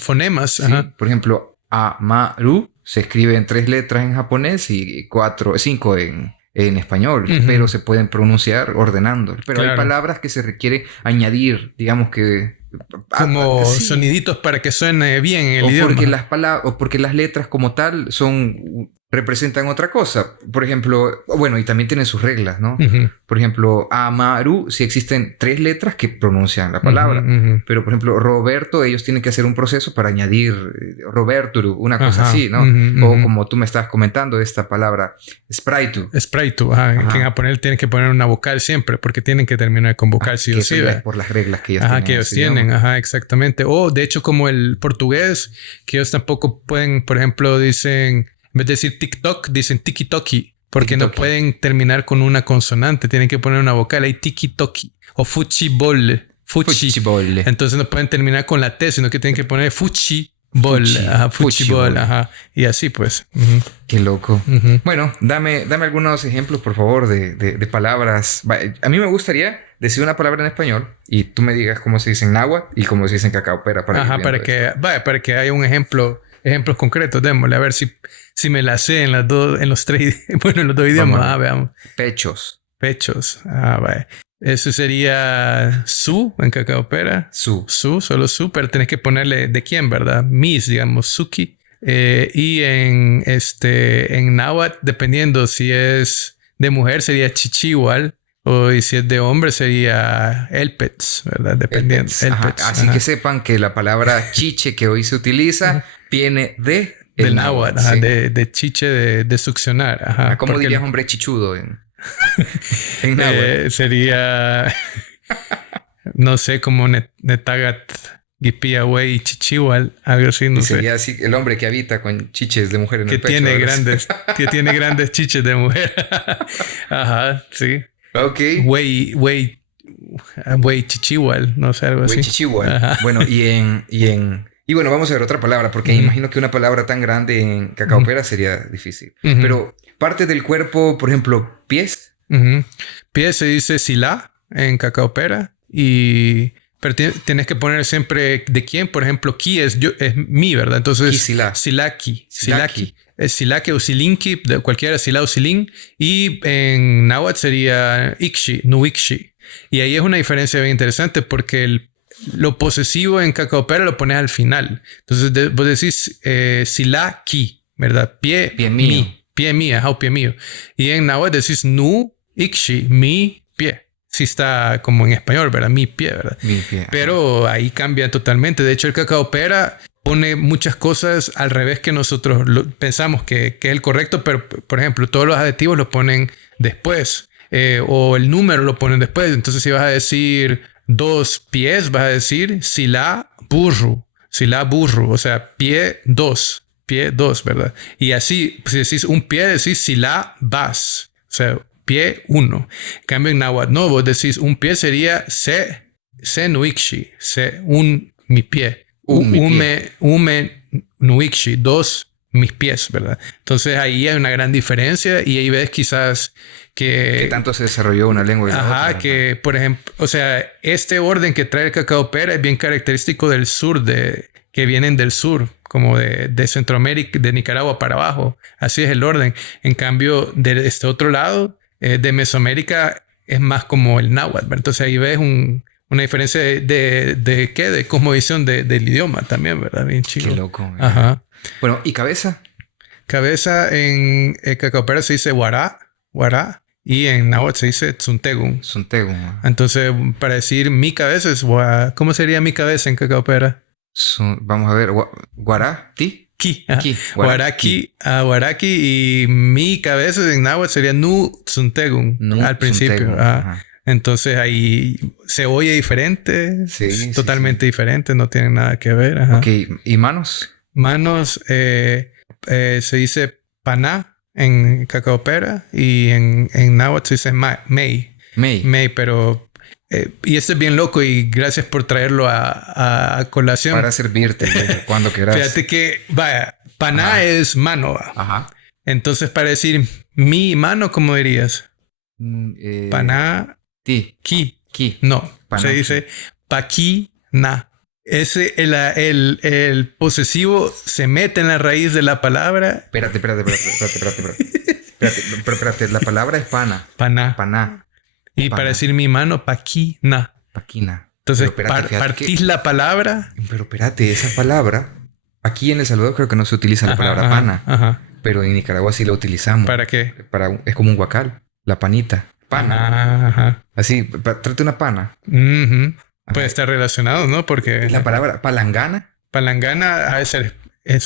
fonemas. Sí. Por ejemplo, amaru se escribe en 3 letras en japonés y 5 en español, pero se pueden pronunciar ordenando. Pero hay palabras que se requiere añadir, digamos que... Como soniditos para que suene bien en el idioma. Porque las letras como tal representan otra cosa. Por ejemplo, bueno, y también tienen sus reglas, ¿no? Por ejemplo, amaru, si existen 3 letras que pronuncian la palabra. Pero, por ejemplo, Roberto, ellos tienen que hacer un proceso para añadir Roberturu, una cosa así, ¿no? O como tú me estabas comentando, esta palabra, spraitu. Spraitu, que en japonés tienen que poner una vocal siempre, porque tienen que terminar con vocal sí o sí. Por las reglas que ellos tienen. Que ellos tienen, exactamente. O, de hecho, como el portugués, que ellos tampoco pueden, por ejemplo, dicen... En vez de decir TikTok, dicen tiki-toki. Porque no pueden terminar con una consonante. Tienen que poner una vocal. Hay tiki-toki. O fuchibol. Fuchibol. Entonces no pueden terminar con la T, sino que tienen que poner fuchibol. Fuchibol. Y así pues. Qué loco. Bueno, dame algunos ejemplos, por favor, de palabras. A mí me gustaría decir una palabra en español y tú me digas cómo se dice en náhuatl y cómo se dice en cacaopera. Para que haya un ejemplos concretos, démosle, a ver si me la sé en los dos idiomas. Veamos. Pechos. Vaya. Eso sería su en cacaopera. Solo su, pero tenés que ponerle de quién, ¿verdad? Mis, digamos, suki. Y en náhuatl, dependiendo si es de mujer, sería chichihual. O si es de hombre sería elpets, ¿verdad? Dependiendo. Así que sepan que la palabra chiche que hoy se utiliza viene del náhuatl. De chiche, de succionar. ¿Cómo dirías hombre chichudo en náhuatl? Sería, no sé, como netagat gipiaway chichihual, algo así, no sé. Sería así el hombre que habita con chiches de mujer en el pecho. Que tiene grandes chiches de mujer. Sí. Ok. Güey chichihual, no sé, algo así. Güey chichihual. Bueno, y bueno, vamos a ver otra palabra, porque imagino que una palabra tan grande en cacaopera sería difícil. Pero parte del cuerpo, por ejemplo, pies. Pies se dice silá en cacaopera, pero tienes que poner siempre de quién. Por ejemplo, ki es mi, ¿verdad? Entonces, silaki. Es silake o silinki, cualquiera, silá o silín. Y en náhuatl sería ikshi, nuikshi. Y ahí es una diferencia bien interesante porque lo posesivo en cacaopera lo pones al final. Entonces vos decís silaki, ¿verdad? Pie mío. Pie mío. Y en náhuatl decís nu ikshi, mi pie. sí está como en español, ¿verdad? Mi pie, ¿verdad? Mi pie. Pero ahí cambia totalmente. De hecho, el cacaopera pone muchas cosas al revés que nosotros pensamos que es el correcto, pero por ejemplo, todos los adjetivos los ponen después, o el número lo ponen después. Entonces, si vas a decir 2 pies, vas a decir sila burro, o sea, pie 2, ¿verdad? Y así, si decís un pie, decís sila vas, o sea, pie 1. En cambio, en náhuatl, no, vos decís un pie sería se nuikshi, mi pie. Ume nuikshi, 2 mis pies, ¿verdad? Entonces ahí hay una gran diferencia y ahí ves quizás que... ¿Qué tanto se desarrolló una lengua y la otra? Ajá, que por ejemplo, o sea, este orden que trae el cacaopera es bien característico del sur, que vienen del sur, como de Centroamérica, de Nicaragua para abajo. Así es el orden. En cambio, de este otro lado, de Mesoamérica, es más como el náhuatl, ¿verdad? Entonces ahí ves una diferencia de ¿qué? De cosmovisión del idioma también, ¿verdad? Bien chido. Qué loco. Ajá. Bueno, ¿y cabeza? Cabeza en cacaopera se dice guará, y en náhuatl se dice tsuntegun. Entonces, para decir mi cabeza es ¿cómo sería mi cabeza en cacaopera? Vamos a ver, guará-ti. Ki. Guaraki, y mi cabeza en náhuatl sería nu tsuntegun al principio. Entonces ahí se oye diferente, totalmente diferente, no tiene nada que ver. Ajá. Ok, ¿y manos? Manos se dice paná en cacaopera y en náhuatl se dice mei, pero y esto es bien loco y gracias por traerlo a colación. Para servirte cuando quieras. Fíjate que, vaya, paná es mano. Ajá. Entonces, para decir mi mano, ¿cómo dirías? Paná. Ki. No, Paná, se dice paquina. Ese, el posesivo se mete en la raíz de la palabra. Espérate. Espérate, la palabra es pana. Paná. Y para decir mi mano, paquina. Entonces, partís la palabra. Pero espérate, esa palabra, aquí en El Salvador creo que no se utiliza la palabra pana. Ajá. Pero en Nicaragua sí la utilizamos. ¿Para qué? Es como un guacal. La panita. Pana. Ajá. Así, trate una pana. Puede estar relacionado, ¿no? Porque... La palabra palangana. Palangana ha de ser...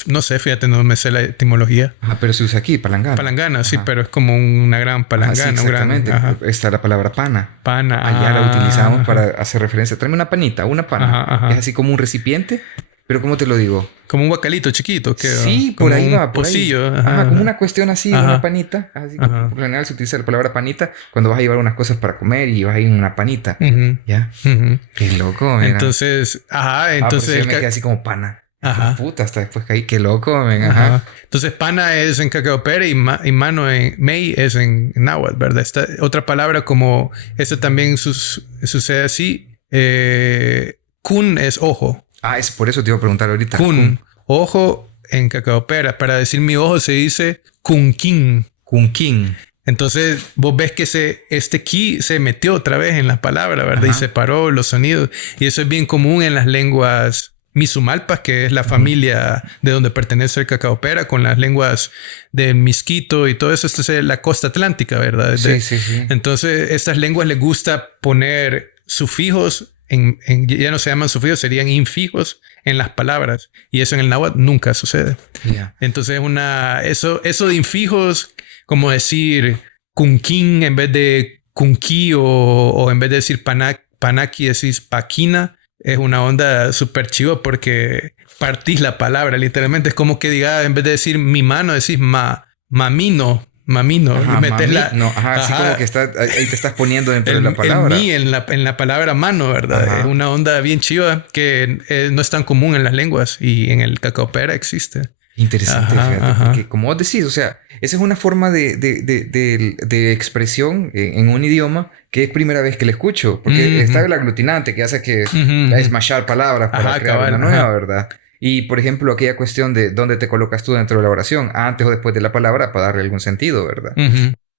no sé, fíjate, no me sé la etimología. Ajá, pero se usa aquí, palangana. Palangana, sí, pero es como una gran palangana. Sí, exactamente. Está la palabra pana. Pana. Allá la utilizamos para hacer referencia. Tráeme una panita, una pana. Ajá. Es así como un recipiente, pero ¿cómo te lo digo? Como un guacalito chiquito. Sí, por ahí va. Por pocillo. Ajá, como una cuestión así, una panita. Así por lo general se utiliza la palabra panita cuando vas a llevar unas cosas para comer y vas a ir en una panita. ¿Ya? Qué loco, mira. Entonces, entonces... me quedé así como pana. Ajá. Puta, hasta después caí. Qué loco, ven. Ajá. Entonces, pana es en cacaopera y mano en mei es en náhuatl, ¿verdad? Esta otra palabra como... Esta también sucede así. Kun es ojo. Por eso te iba a preguntar ahorita. Kun. Ojo en cacaopera. Para decir mi ojo se dice kunkin. Entonces, vos ves que este ki se metió otra vez en la palabra, ¿verdad? Y separó los sonidos. Y eso es bien común en las lenguas misumalpas, que es la familia de donde pertenece el cacaopera, con las lenguas del misquito y todo eso. Esto es la costa atlántica, ¿verdad? Sí. Entonces, estas lenguas les gusta poner sufijos ya no se llaman sufijos, serían infijos en las palabras. Y eso en el náhuatl nunca sucede. Yeah. Entonces, eso de infijos, como decir kunkin en vez de kunki o en vez de decir panaki, decís paquina, es una onda súper chiva porque partís la palabra, literalmente. Es como que diga, en vez de decir mi mano, decís mamino. Ajá, y metes así como que ahí te estás poniendo dentro de la palabra. En la palabra mano, ¿verdad? Ajá. Es una onda bien chiva que no es tan común en las lenguas y en el cacaopera existe. Interesante, fíjate, porque como vos decís, o sea, esa es una forma de expresión en un idioma que es primera vez que la escucho, porque está el aglutinante que hace que smashar palabras para crear una nueva, ¿verdad? Y, por ejemplo, aquella cuestión de dónde te colocas tú dentro de la oración, antes o después de la palabra, para darle algún sentido, ¿verdad?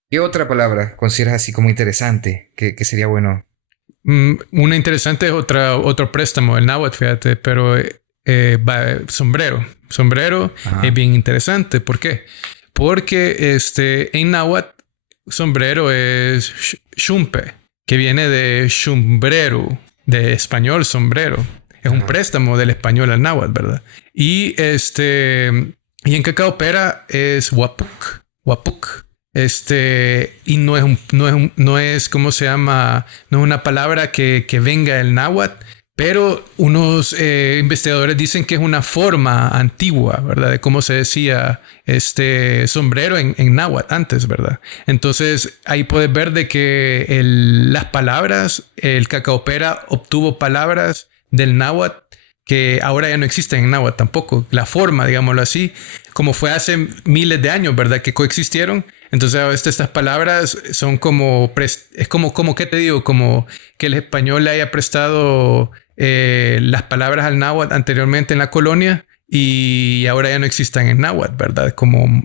¿Qué otra palabra consideras así como interesante que sería bueno? Una interesante es otro préstamo, el náhuatl, fíjate, pero sombrero. Sombrero es bien interesante. ¿Por qué? Porque en náhuatl, sombrero es shumpe, que viene de sombrero, de español sombrero. Es un préstamo del español al náhuatl, ¿verdad? Y y en cacaopera es huapuc, huapuc. Y no es, ¿cómo se llama? No es una palabra que venga del náhuatl, pero unos investigadores dicen que es una forma antigua, ¿verdad? De cómo se decía sombrero en náhuatl antes, ¿verdad? Entonces ahí puedes ver de que las palabras, el cacaopera obtuvo palabras del náhuatl que ahora ya no existen en náhuatl tampoco. La forma, digámoslo así, como fue hace miles de años, ¿verdad? Que coexistieron. Entonces a veces estas palabras son como, es como, ¿qué te digo? Como que el español le haya prestado las palabras al náhuatl anteriormente en la colonia y ahora ya no existan en náhuatl, ¿verdad? Como,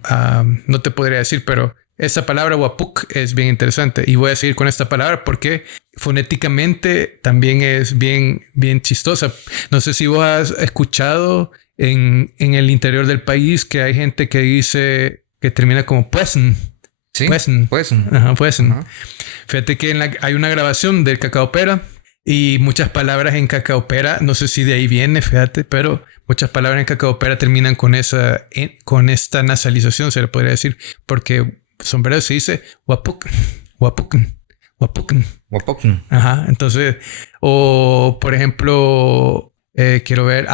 no te podría decir, pero esa palabra huapuc es bien interesante y voy a seguir con esta palabra porque fonéticamente también es bien, bien chistosa. No sé si vos has escuchado en el interior del país que hay gente que dice que termina como puesen. Sí, puesen. Ajá, puesen. Ajá. Fíjate que hay una grabación del cacaopera y muchas palabras en cacaopera, no sé si de ahí viene, fíjate, pero muchas palabras en cacaopera terminan con esta nasalización, se le podría decir, porque sombrero se dice huapuc, huapuc, huapuc. Huapuc. Ajá, entonces, o por ejemplo, quiero ver,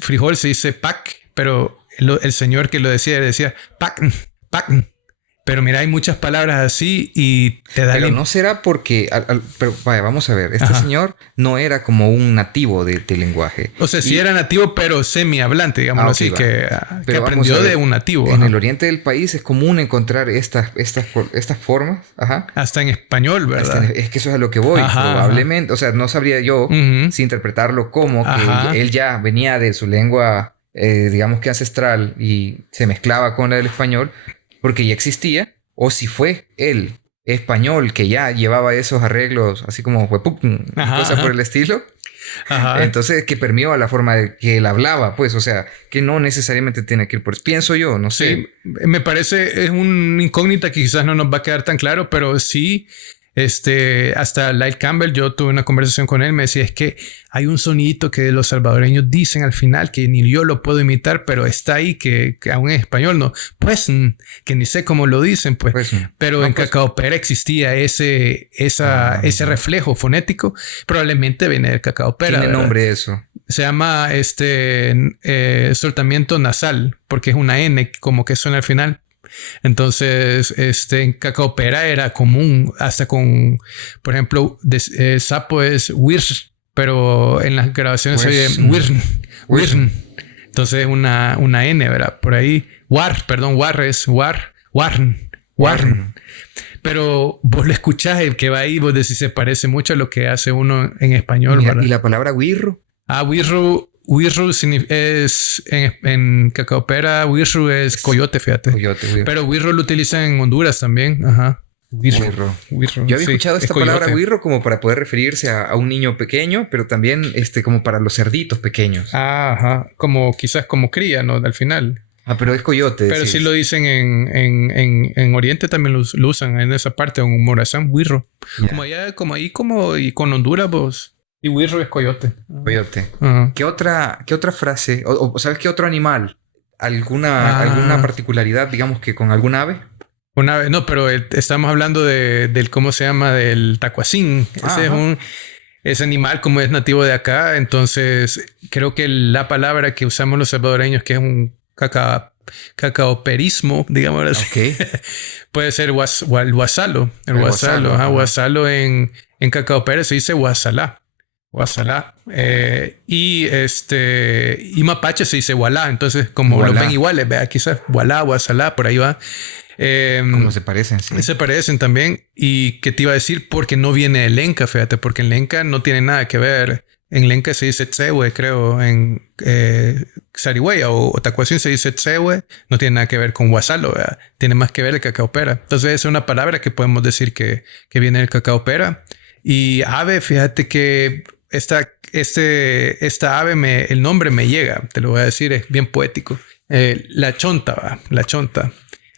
frijol se dice pac, pero el señor que lo decía pac, pac. Pero mira, hay muchas palabras así y te da... Pero no será porque... pero vaya, vamos a ver. Este señor no era como un nativo del lenguaje. O sea, sí era nativo, pero semi-hablante, digámoslo así, que aprendió de un nativo. En el oriente del país es común encontrar estas formas. Ajá. Hasta en español, ¿verdad? Es que eso es a lo que voy. Probablemente. O sea, no sabría yo si interpretarlo como que él ya venía de su lengua, digamos que ancestral y se mezclaba con la del español. Porque ya existía, o si fue el español que ya llevaba esos arreglos, así como cosas por el estilo. Ajá. Entonces, que permeó a la forma de que él hablaba, pues, o sea, que no necesariamente tiene que ir por... Pienso yo, no sé. Sí, me parece, es una incógnita que quizás no nos va a quedar tan claro, pero sí... hasta Lyle Campbell, yo tuve una conversación con él, me decía, es que hay un sonidito que los salvadoreños dicen al final que ni yo lo puedo imitar, pero está ahí que aún en español no, pues, que ni sé cómo lo dicen, pues, pero no, en cacaopera existía ese reflejo fonético, probablemente viene del cacaopera. ¿Tiene nombre eso? Se llama soltamiento nasal, porque es una N como que suena al final. Entonces, en cacaopera era común, hasta con, por ejemplo, sapo es wirr, pero en las grabaciones se oye wirn. Entonces, una N, ¿verdad? Por ahí, war es warn. Pero vos lo escuchás, el que va ahí, vos decís, se parece mucho a lo que hace uno en español, ¿verdad? ¿Y la palabra wirro? Wirru es en cacaopera, wirru es coyote, fíjate. Coyote. Pero wirru lo utilizan en Honduras también. Ajá. Wirro. Yo había escuchado esta palabra wirro como para poder referirse a un niño pequeño, pero también como para los cerditos pequeños. Ajá. Como quizás como cría, ¿no? Al final. Pero es coyote. Pero sí lo dicen en Oriente también lo usan en esa parte, en Morazán, wirro. Yeah. Y con Honduras, vos. Y wirro es coyote. Coyote. ¿Qué otra frase? O ¿sabes qué otro animal? ¿Alguna particularidad, digamos que con algún ave? Un ave, no, pero estamos hablando del ¿cómo se llama? Del tacuacín. Ese animal como es nativo de acá, entonces creo que la palabra que usamos los salvadoreños, que es un cacaoperismo, digamos así. Okay. Puede ser el guasalo. El guasalo. Guasalo en cacaopera se dice guasalá. Guasalá. Y mapache se dice gualá. Entonces, como lo ven iguales, vea, quizás gualá, guasalá, por ahí va. Como se parecen, sí. Se parecen también. ¿Y qué te iba a decir? Porque no viene de lenca, fíjate, porque en lenca no tiene nada que ver. En lenca se dice tsehue, creo. En Sarigüeya o tacuacín se dice tsehue. No tiene nada que ver con guasalo, ¿verdad? Tiene más que ver el cacaopera. Entonces, es una palabra que podemos decir que viene del cacaopera. Y ave, fíjate que esta ave, el nombre me llega, te lo voy a decir, es bien poético. La chonta, va, la chonta.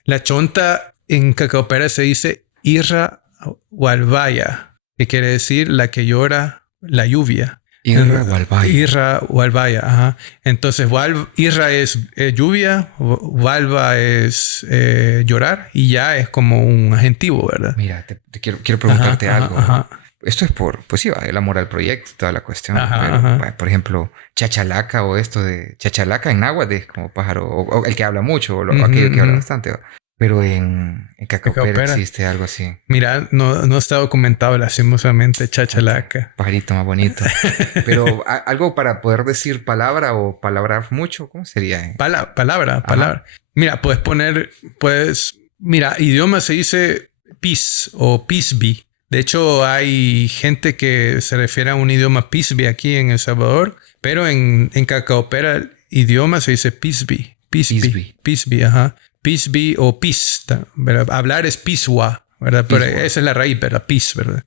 La chonta en cacaopera se dice irra walvaya. que quiere decir la que llora la lluvia. Irra Walbaya. Irra Walbaya, ajá. Entonces, Irra es lluvia, Walba es llorar y ya es como un adjetivo, ¿verdad? Mira, te quiero preguntarte algo. Ajá. Esto es pues sí, va, el amor al proyecto, toda la cuestión. Ajá, pero, ajá. bueno, por ejemplo, chachalaca o esto de chachalaca en náhuatl es como pájaro, o el que habla mucho, o aquello que habla bastante, ¿va? Pero en Cacaupera existe algo así. Mira, no está documentado lastimosamente chachalaca. Pajarito más bonito. Pero algo para poder decir palabra o palabrar mucho, ¿cómo sería? Palabra. Mira, mira, idioma se dice pis o pisbi. De hecho, hay gente que se refiere a un idioma pisbi aquí en El Salvador, pero en Cacaupera idioma se dice pisbi. Pisbi, ajá. Pisbi o pis, ¿verdad? Hablar es piswa, ¿verdad? Pero esa es la raíz, ¿verdad? Pis, ¿verdad?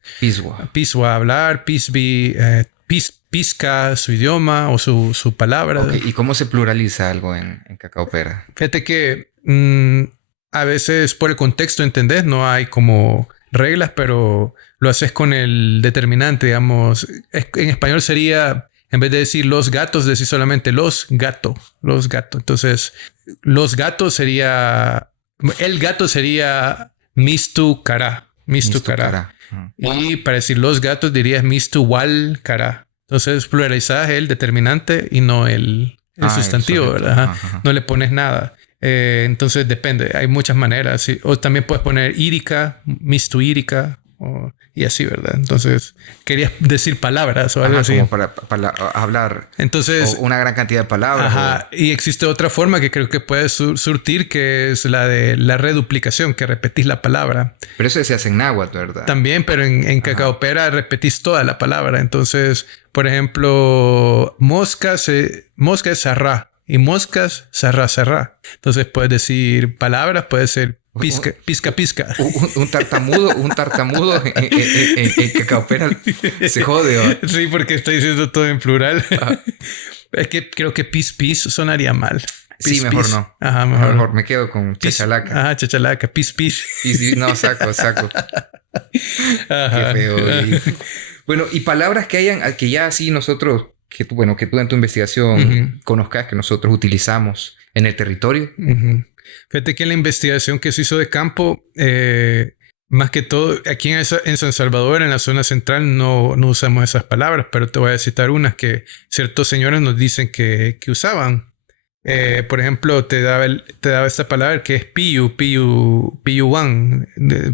Piswa, hablar, pisbi, pisca, su idioma o su palabra. Okay. ¿Y cómo se pluraliza algo en Cacaupera? Fíjate que a veces por el contexto, ¿entendés? No hay como reglas, pero lo haces con el determinante, digamos. En español sería, en vez de decir los gatos, decir solamente los gato. Entonces, los gatos sería, el gato sería mistu cara. Y para decir los gatos dirías mistu wal cara. Entonces, pluralizas el determinante y no el sustantivo, ¿verdad? Ajá. No le pones nada. Entonces depende, hay muchas maneras, ¿sí? O también puedes poner írica, mistu írica, y así, ¿verdad? Entonces querías decir palabras o algo así. Como para hablar. Entonces, o una gran cantidad de palabras. Ajá. Y existe otra forma que creo que puedes surtir, que es la de la reduplicación, que repetís la palabra. Pero eso se hace en náhuatl, ¿verdad? También, pero en Cacaupera repetís toda la palabra. Entonces, por ejemplo, mosca es sarrá. Y moscas, sarrá. Entonces puedes decir palabras, puede ser pisca. Un tartamudo en Cacaupera se jode, ¿o? Sí, porque estoy diciendo todo en plural. Es que creo que pis sonaría mal. Sí, mejor no. Ajá, mejor. Me quedo con chachalaca. Ajá, chachalaca, pis. No, saco. Ajá. Qué feo. Bueno, y palabras que ya así nosotros, que tú en tu investigación conozcas, que nosotros utilizamos en el territorio. Fíjate que en la investigación que se hizo de campo, más que todo, aquí en San Salvador, en la zona central, no usamos esas palabras, pero te voy a citar unas que ciertos señores nos dicen que usaban. Por ejemplo, te daba esta palabra que es piyuwan,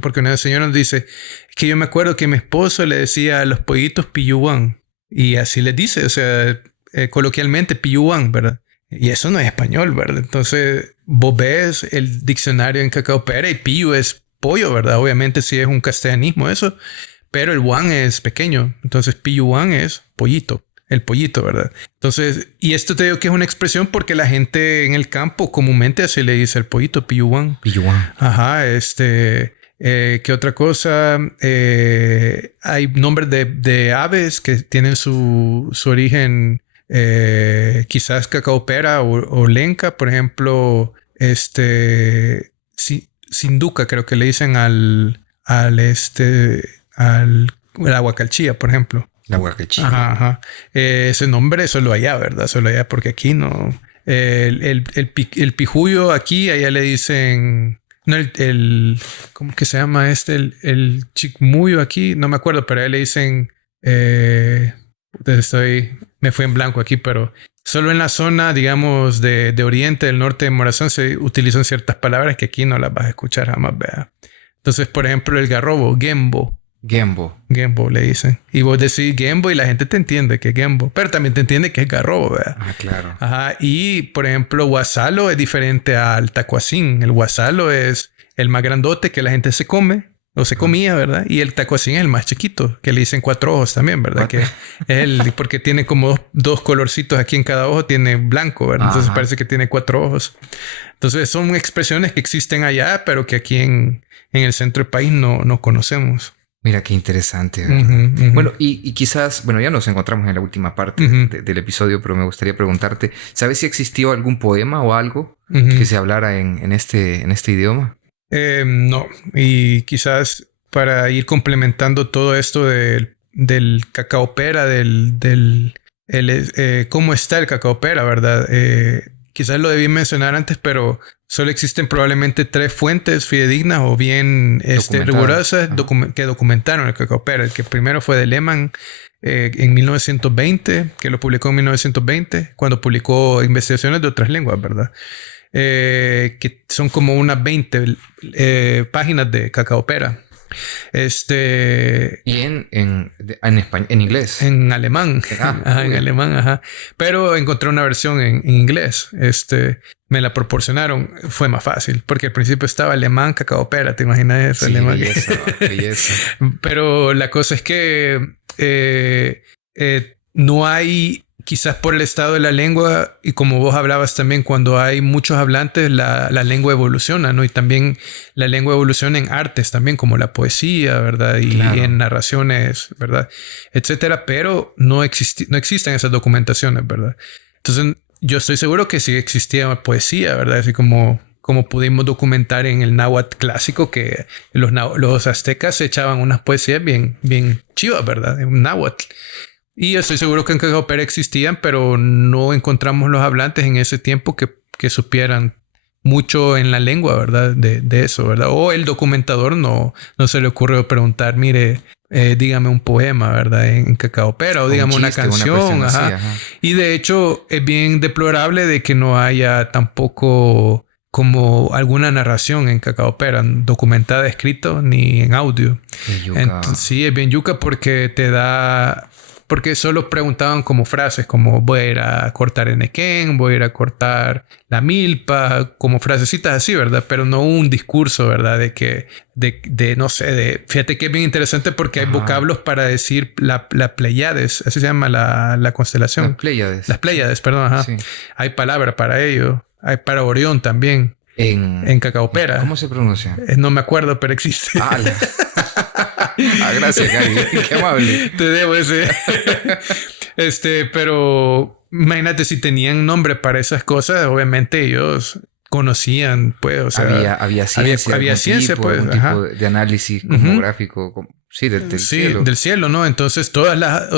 porque una señora nos dice que yo me acuerdo que mi esposo le decía a los pollitos piyuwan, y así les dice, o sea, coloquialmente piyuwan, ¿verdad? Y eso no es español, ¿verdad? Entonces, vos ves el diccionario en Cacaupera y piyu es pollo, ¿verdad? Obviamente sí es un castellanismo eso, pero el wan es pequeño. Entonces, piyuwan es pollito, el pollito, ¿verdad? Entonces, y esto te digo que es una expresión porque la gente en el campo comúnmente así le dice el pollito, piyuwan. Ajá, ¿qué otra cosa? Hay nombres de aves que tienen su origen... quizás Cacaupera o Lenca, por ejemplo, Sinduca, creo que le dicen al la huacalchía, por ejemplo. La huacalchía. Ajá. Ese nombre solo allá, ¿verdad? Solo allá, porque aquí no. El pijuyo aquí, allá le dicen. No, ¿cómo que se llama el chicmuyo aquí? No me acuerdo, pero allá le dicen. Me fui en blanco aquí, pero solo en la zona, digamos, de oriente, del norte de Morazán se utilizan ciertas palabras que aquí no las vas a escuchar jamás, ¿verdad? Entonces, por ejemplo, el garrobo, gembo le dicen. Y vos decís gembo y la gente te entiende que es gembo, pero también te entiende que es garrobo, ¿verdad? Ah, claro. Ajá. Y, por ejemplo, guasalo es diferente al tacuacín. El guasalo es el más grandote que la gente se come. O se comía, ¿verdad? Y el tacuacín es el más chiquito, que le dicen 4 ojos también, ¿verdad? Que es porque tiene como dos colorcitos aquí en cada ojo, tiene blanco, ¿verdad? Entonces parece que tiene 4 ojos. Entonces son expresiones que existen allá, pero que aquí en el centro del país no conocemos. Mira qué interesante, ¿verdad? Bueno, y quizás, ya nos encontramos en la última parte del episodio, pero me gustaría preguntarte, ¿sabes si existió algún poema o algo que se hablara en este idioma? No, y quizás para ir complementando todo esto del cacaopera, cómo está el cacaopera, ¿verdad? Quizás lo debí mencionar antes, pero solo existen probablemente 3 fuentes fidedignas o bien rigurosas que documentaron el cacaopera. El que primero fue de Lehmann en 1920, que lo publicó en 1920, cuando publicó investigaciones de otras lenguas, ¿verdad? Que son como unas 20 páginas de cacaopera. Y en inglés. En alemán. En alemán, ajá. Pero encontré una versión en inglés. Me la proporcionaron. Fue más fácil. Porque al principio estaba alemán, cacaopera. ¿Te imaginas eso? Sí, alemán. Belleza. Pero la cosa es que no hay, quizás por el estado de la lengua, y como vos hablabas también, cuando hay muchos hablantes, la lengua evoluciona, ¿no? Y también la lengua evoluciona en artes también, como la poesía, ¿verdad? Y en narraciones, ¿verdad? Etcétera, pero no existen esas documentaciones, ¿verdad? Entonces, yo estoy seguro que sí existía poesía, ¿verdad? Así como pudimos documentar en el náhuatl clásico, que los aztecas echaban unas poesías bien chivas, ¿verdad? En náhuatl. Y estoy seguro que en cacaopera existían, pero no encontramos los hablantes en ese tiempo que supieran mucho en la lengua, ¿verdad? De eso, ¿verdad? O el documentador no se le ocurrió preguntar, mire, dígame un poema, ¿verdad? En cacaopera, o dígame una canción. Ajá. Y de hecho es bien deplorable de que no haya tampoco como alguna narración en cacaopera documentada, escrito, ni en audio. Sí, es bien yuca porque porque solo preguntaban como frases como voy a ir a cortar el nequén, voy a ir a cortar la milpa, como frasecitas así, ¿verdad? Pero no un discurso, ¿verdad? No sé, fíjate que es bien interesante porque hay vocablos para decir la Pleiades, así se llama la constelación. Las Pleiades, perdón, ajá. Sí. Hay palabra para ello. Hay para Orión también. En cacaopera. ¿Cómo se pronuncia? No me acuerdo, pero existe. Gracias, Gary. Qué amable. Te debo ese. Pero imagínate, si tenían nombre para esas cosas, obviamente ellos conocían, pues, o sea, había ciencia. Había ciencia, pues. Algún tipo de análisis cosmográfico. Sí, del cielo. Del cielo, ¿no? Entonces, todas las,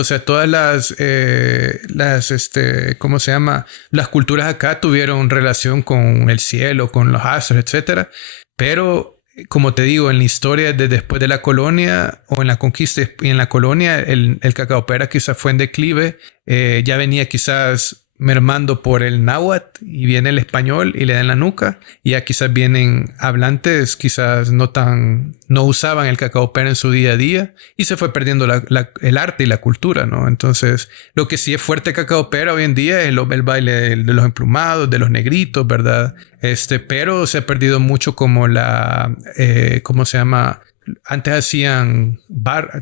¿cómo se llama? Las culturas acá tuvieron relación con el cielo, con los astros, etcétera. Pero, como te digo, en la historia de después de la colonia o en la conquista y en la colonia, el cacaopera quizás fue en declive. Ya venía quizás mermando por el náhuatl y viene el español y le dan la nuca, y ya quizás vienen hablantes quizás no usaban el cacaopera en su día a día y se fue perdiendo el arte y la cultura, ¿no? Entonces lo que sí es fuerte cacaopera hoy en día es el baile de los emplumados, de los negritos, ¿verdad? Pero se ha perdido mucho como ¿cómo se llama? Antes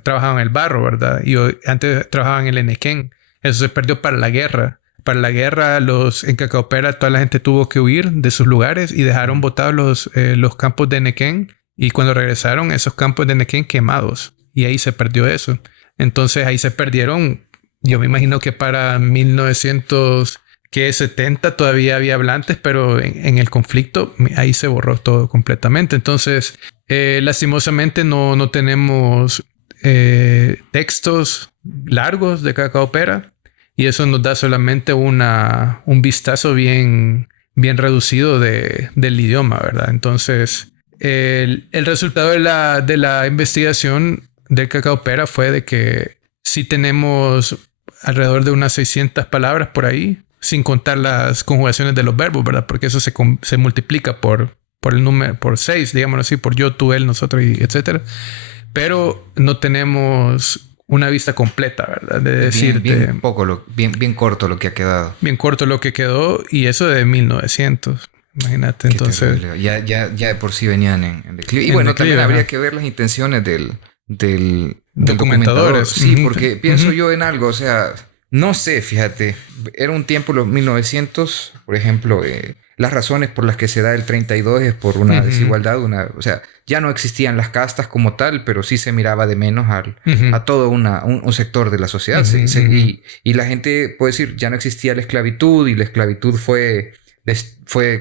trabajaban el barro, ¿verdad? Y antes trabajaban el enequén. Eso se perdió para la guerra. Para la guerra, en cacaopera, toda la gente tuvo que huir de sus lugares y dejaron botados los campos de nequén. Y cuando regresaron, esos campos de nequén quemados. Y ahí se perdió eso. Entonces ahí se perdieron. Yo me imagino que para 1970 todavía había hablantes, pero en el conflicto ahí se borró todo completamente. Entonces, lastimosamente no tenemos textos largos de cacaopera. Y eso nos da solamente un vistazo bien reducido del idioma, ¿verdad? Entonces, el resultado de la investigación del cacaopera fue de que sí tenemos alrededor de unas 600 palabras por ahí, sin contar las conjugaciones de los verbos, ¿verdad? Porque eso se multiplica por el número, por 6, digámoslo así, por yo, tú, él, nosotros, etc. Pero no tenemos una vista completa, ¿verdad? De decirte... Bien corto lo que ha quedado. Bien corto lo que quedó, y eso de 1900. Imagínate, entonces... Ya de por sí venían en declive. Y bueno, también habría que ver las intenciones del documentador. Sí, porque pienso yo en algo, o sea... No sé, fíjate. Era un tiempo, los 1900, por ejemplo... las razones por las que se da el 32 es por una desigualdad, o sea, ya no existían las castas como tal, pero sí se miraba de menos a todo un sector de la sociedad. Y la gente puede decir, ya no existía la esclavitud, y la esclavitud fue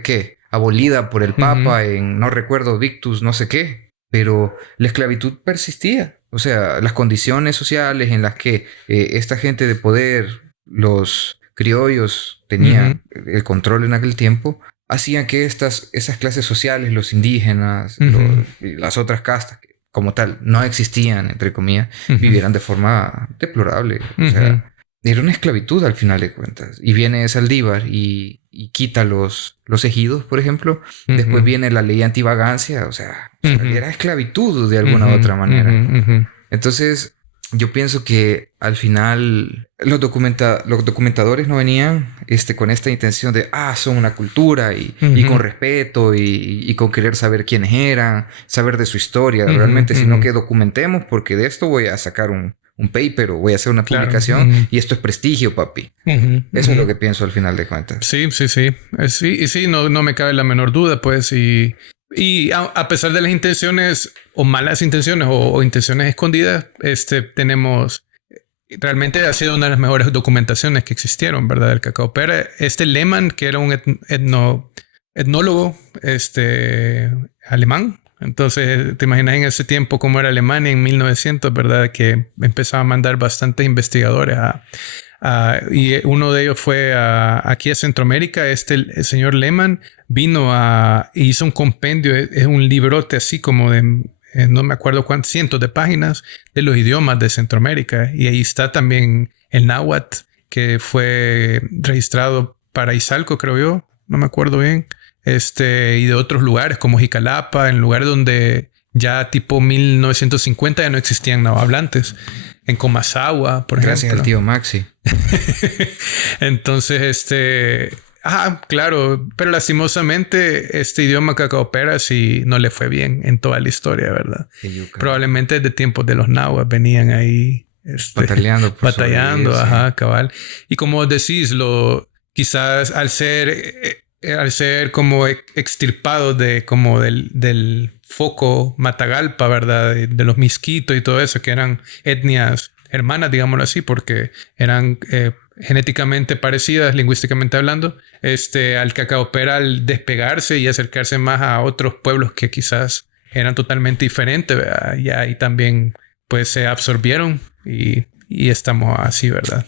¿qué? Abolida por el Papa en, no recuerdo, Victus, no sé qué. pero la esclavitud persistía. O sea, las condiciones sociales en las que esta gente de poder, los criollos, tenían el control en aquel tiempo, hacían que esas clases sociales, los indígenas, y las otras castas, que como tal no existían, entre comillas, vivieran de forma deplorable. O sea, era una esclavitud al final de cuentas. Y viene Saldívar y quita los ejidos, por ejemplo. Después viene la ley antivagancia. O sea, era esclavitud de alguna u otra manera. Entonces, yo pienso que al final los documentadores no venían con esta intención de, son una cultura y con respeto y con querer saber quiénes eran, saber de su historia realmente, sino que documentemos porque de esto voy a sacar un paper o voy a hacer una publicación y esto es prestigio, papi. Eso es lo que pienso al final de cuentas. Sí. Sí, no me cabe la menor duda, pues. Y a pesar de las intenciones o malas intenciones o intenciones escondidas, tenemos... Realmente ha sido una de las mejores documentaciones que existieron, ¿verdad? Del Cacaopera. Lehmann, que era un etnólogo alemán. Entonces, te imaginas en ese tiempo cómo era Alemania en 1900, ¿verdad? Que empezaba a mandar bastantes investigadores y uno de ellos fue aquí a Centroamérica. El señor Lehmann vino hizo un compendio, es un librote así como de, no me acuerdo cuántos, cientos de páginas de los idiomas de Centroamérica. Y ahí está también el náhuatl, que fue registrado para Izalco, creo yo, no me acuerdo bien. Y de otros lugares como Jicalapa, en lugares donde ya tipo 1950 ya no existían nahuatlantes. En Comasagua, por ejemplo. Gracias al tío Maxi. Entonces, claro, pero lastimosamente este idioma cacaopera sí no le fue bien en toda la historia, ¿verdad? Probablemente desde tiempos de los nahuas venían ahí batallando, cabal. Y como decís, quizás al ser como extirpados del foco Matagalpa, ¿verdad? De los misquitos y todo eso, que eran etnias hermanas, digámoslo así, porque eran genéticamente parecidas, lingüísticamente hablando. Al cacaopera, al despegarse y acercarse más a otros pueblos que quizás eran totalmente diferentes, ¿verdad? Y ahí también pues se absorbieron y estamos así, ¿verdad?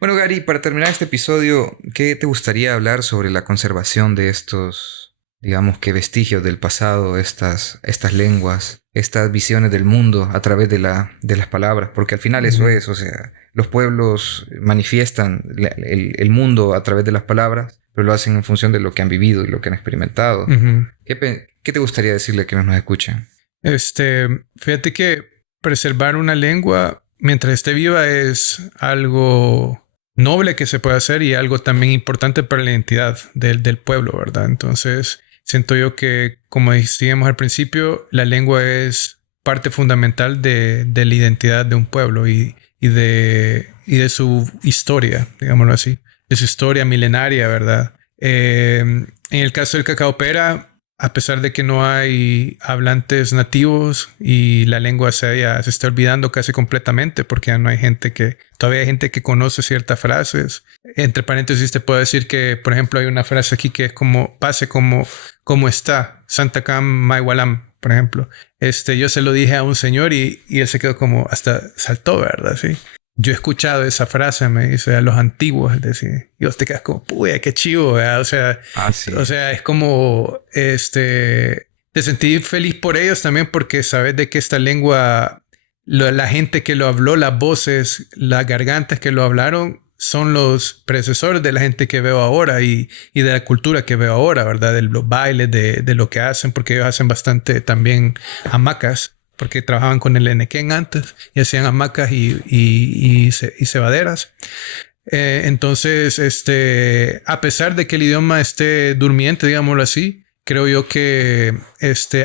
Bueno, Gary, para terminar este episodio, ¿qué te gustaría hablar sobre la conservación de estos, digamos que vestigios del pasado, estas lenguas, estas visiones del mundo a través de las palabras? Porque al final eso es, o sea, los pueblos manifiestan el mundo a través de las palabras, pero lo hacen en función de lo que han vivido y lo que han experimentado. ¿Qué te gustaría decirle a quienes nos escuchan? Fíjate que preservar una lengua mientras esté viva es algo noble que se puede hacer y algo también importante para la identidad del pueblo, ¿verdad? Entonces, siento yo que, como decíamos al principio, la lengua es parte fundamental de la identidad de un pueblo y de su historia, digámoslo así, de su historia milenaria, ¿verdad? En el caso del cacaopera, a pesar de que no hay hablantes nativos y la lengua se está olvidando casi completamente porque ya no hay todavía hay gente que conoce ciertas frases. Entre paréntesis te puedo decir que, por ejemplo, hay una frase aquí que es como está, Santa Cam Maiwalam, por ejemplo. Yo se lo dije a un señor y él se quedó como, hasta saltó, ¿verdad? Sí. Yo he escuchado esa frase, me dice, a los antiguos, es decir, y vos te quedas como, puya, qué chivo, ¿verdad? O sea, o sea, es como, te sentí feliz por ellos también porque sabes de que esta lengua, la gente que lo habló, las voces, las gargantas que lo hablaron, son los predecesores de la gente que veo ahora y de la cultura que veo ahora, ¿verdad? De los bailes, de lo que hacen, porque ellos hacen bastante también hamacas, porque trabajaban con el Enequén antes y hacían hamacas y cebaderas. Entonces, a pesar de que el idioma esté durmiente, digámoslo así, creo yo que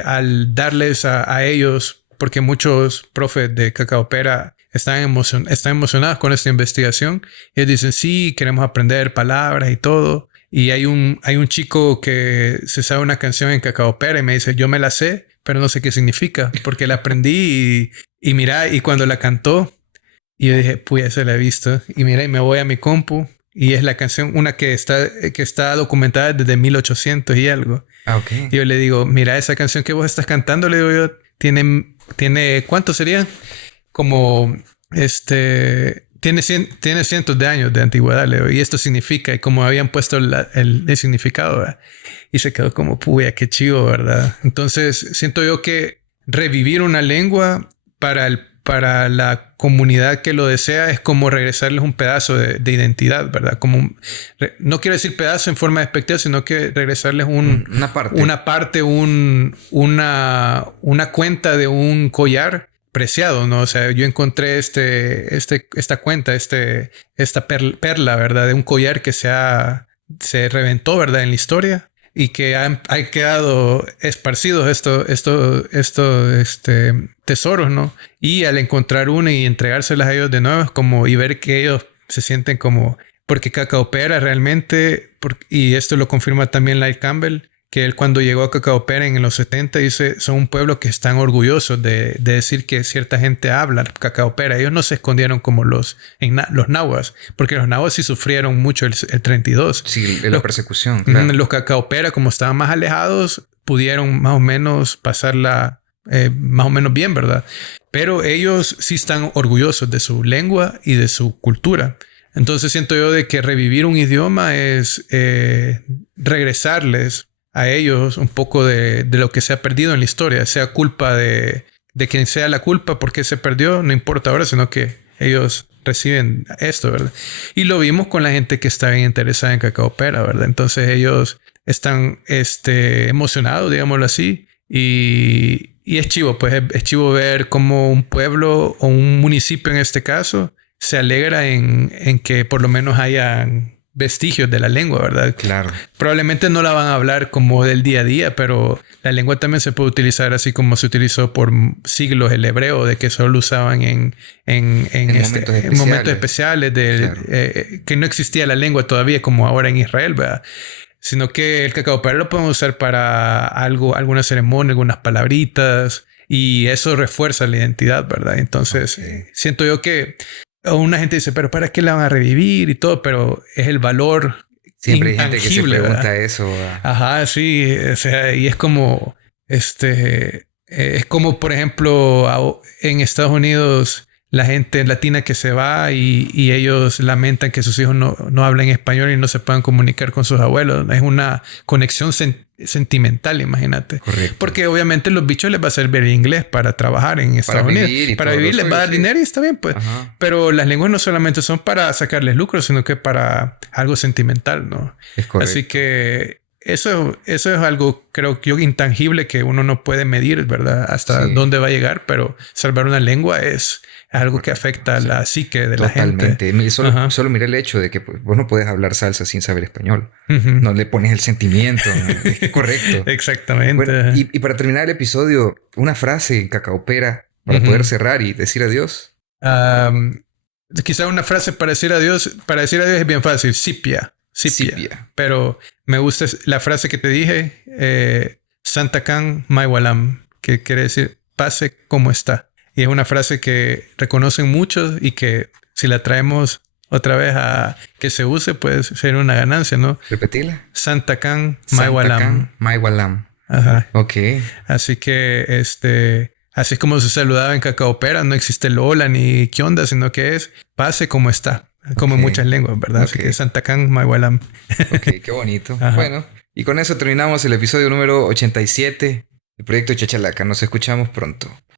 al darles a ellos, porque muchos profes de cacaopera están emocionados con esta investigación, ellos dicen, sí, queremos aprender palabras y todo. Y hay un chico que se sabe una canción en cacaopera y me dice, yo me la sé, pero no sé qué significa, porque la aprendí y mira, y cuando la cantó, y yo dije, pues ya se la he visto. Y mira, y me voy a mi compu Y es la canción, una que está documentada desde 1800 y algo. Ah, ok. Y yo le digo, mira, esa canción que vos estás cantando, le digo yo, tiene ¿cuánto sería? Como, tiene cientos de años de antigüedad, le digo, y esto significa, y como habían puesto el significado, ¿verdad? Y se quedó como, puya, qué chivo, ¿verdad? Entonces, siento yo que revivir una lengua para la comunidad que lo desea es como regresarles un pedazo de identidad, ¿verdad? No quiero decir pedazo en forma despectiva, sino que regresarles una parte, una cuenta de un collar preciado, ¿no? O sea, yo encontré esta cuenta, esta perla, ¿verdad? De un collar que se reventó, ¿verdad? En la historia. Y que han quedado esparcidos estos tesoros, ¿no? Y al encontrar uno y entregárselas a ellos de nuevo, y ver que ellos se sienten como... Porque Cacaopera realmente, y esto lo confirma también Light Campbell, que él cuando llegó a Cacaopera en los 70 dice, son un pueblo que están orgullosos de decir que cierta gente habla Cacaopera. Ellos no se escondieron como los nahuas, porque los nahuas sí sufrieron mucho el 32. Sí, la persecución. Claro. Los Cacaopera, como estaban más alejados, pudieron más o menos pasarla más o menos bien, ¿verdad? Pero ellos sí están orgullosos de su lengua y de su cultura. Entonces siento yo de que revivir un idioma es regresarles a ellos un poco de lo que se ha perdido en la historia, sea culpa de quien sea la culpa, porque se perdió, no importa ahora, sino que ellos reciben esto, ¿verdad? Y lo vimos con la gente que está bien interesada en Cacaopera, ¿verdad? Entonces ellos están emocionados, digámoslo así, y es chivo, pues es chivo ver cómo un pueblo o un municipio en este caso se alegra en que por lo menos hayan vestigios de la lengua, ¿verdad? Claro. Probablemente no la van a hablar como del día a día, pero la lengua también se puede utilizar así como se utilizó por siglos el hebreo, de que solo lo usaban en momentos especiales, claro. Que no existía la lengua todavía como ahora en Israel, ¿verdad? Sino que el cacaopera lo podemos usar para alguna ceremonia, algunas palabritas, y eso refuerza la identidad, ¿verdad? Entonces, siento yo que una gente dice, pero ¿para qué la van a revivir y todo? Pero es el valor siempre hay gente que se pregunta, ¿verdad? Eso. Ajá, sí. O sea, y es como, es como, por ejemplo, en Estados Unidos, la gente latina que se va y ellos lamentan que sus hijos no hablen español y no se puedan comunicar con sus abuelos. Es una conexión sentimental, imagínate. Correcto. Porque obviamente los bichos les va a servir el inglés para trabajar en Estados Unidos. Para vivir les va a dar dinero y está bien, pues. Ajá. Pero las lenguas no solamente son para sacarles lucro, sino que para algo sentimental, ¿no? Es correcto. Así que eso es algo, creo que intangible que uno no puede medir, ¿verdad? Hasta dónde va a llegar, pero salvar una lengua es algo que afecta a la psique de la gente. Totalmente. Solo mira el hecho de que vos no puedes hablar salsa sin saber español. No le pones el sentimiento. Es correcto. Exactamente. Bueno, y para terminar el episodio, una frase en cacaopera para poder cerrar y decir adiós. Quizá una frase para decir adiós. Para decir adiós es bien fácil. Sipia. Pero me gusta la frase que te dije. Santakan Maiwalam. Que quiere decir pase como está. Y es una frase que reconocen muchos y que si la traemos otra vez a que se use, puede ser una ganancia, ¿no? Repetila. Santakan Maiwalam. Maiwalam. Ajá. Ok. Así que así es como se saludaba en Cacaopera. No existe el hola ni qué onda, sino que es pase como está. Como en muchas lenguas, ¿verdad? Así que Santakan Maiwalam. Ok, qué bonito. Bueno, y con eso terminamos el episodio número 87 del Proyecto Chachalaca. Nos escuchamos pronto.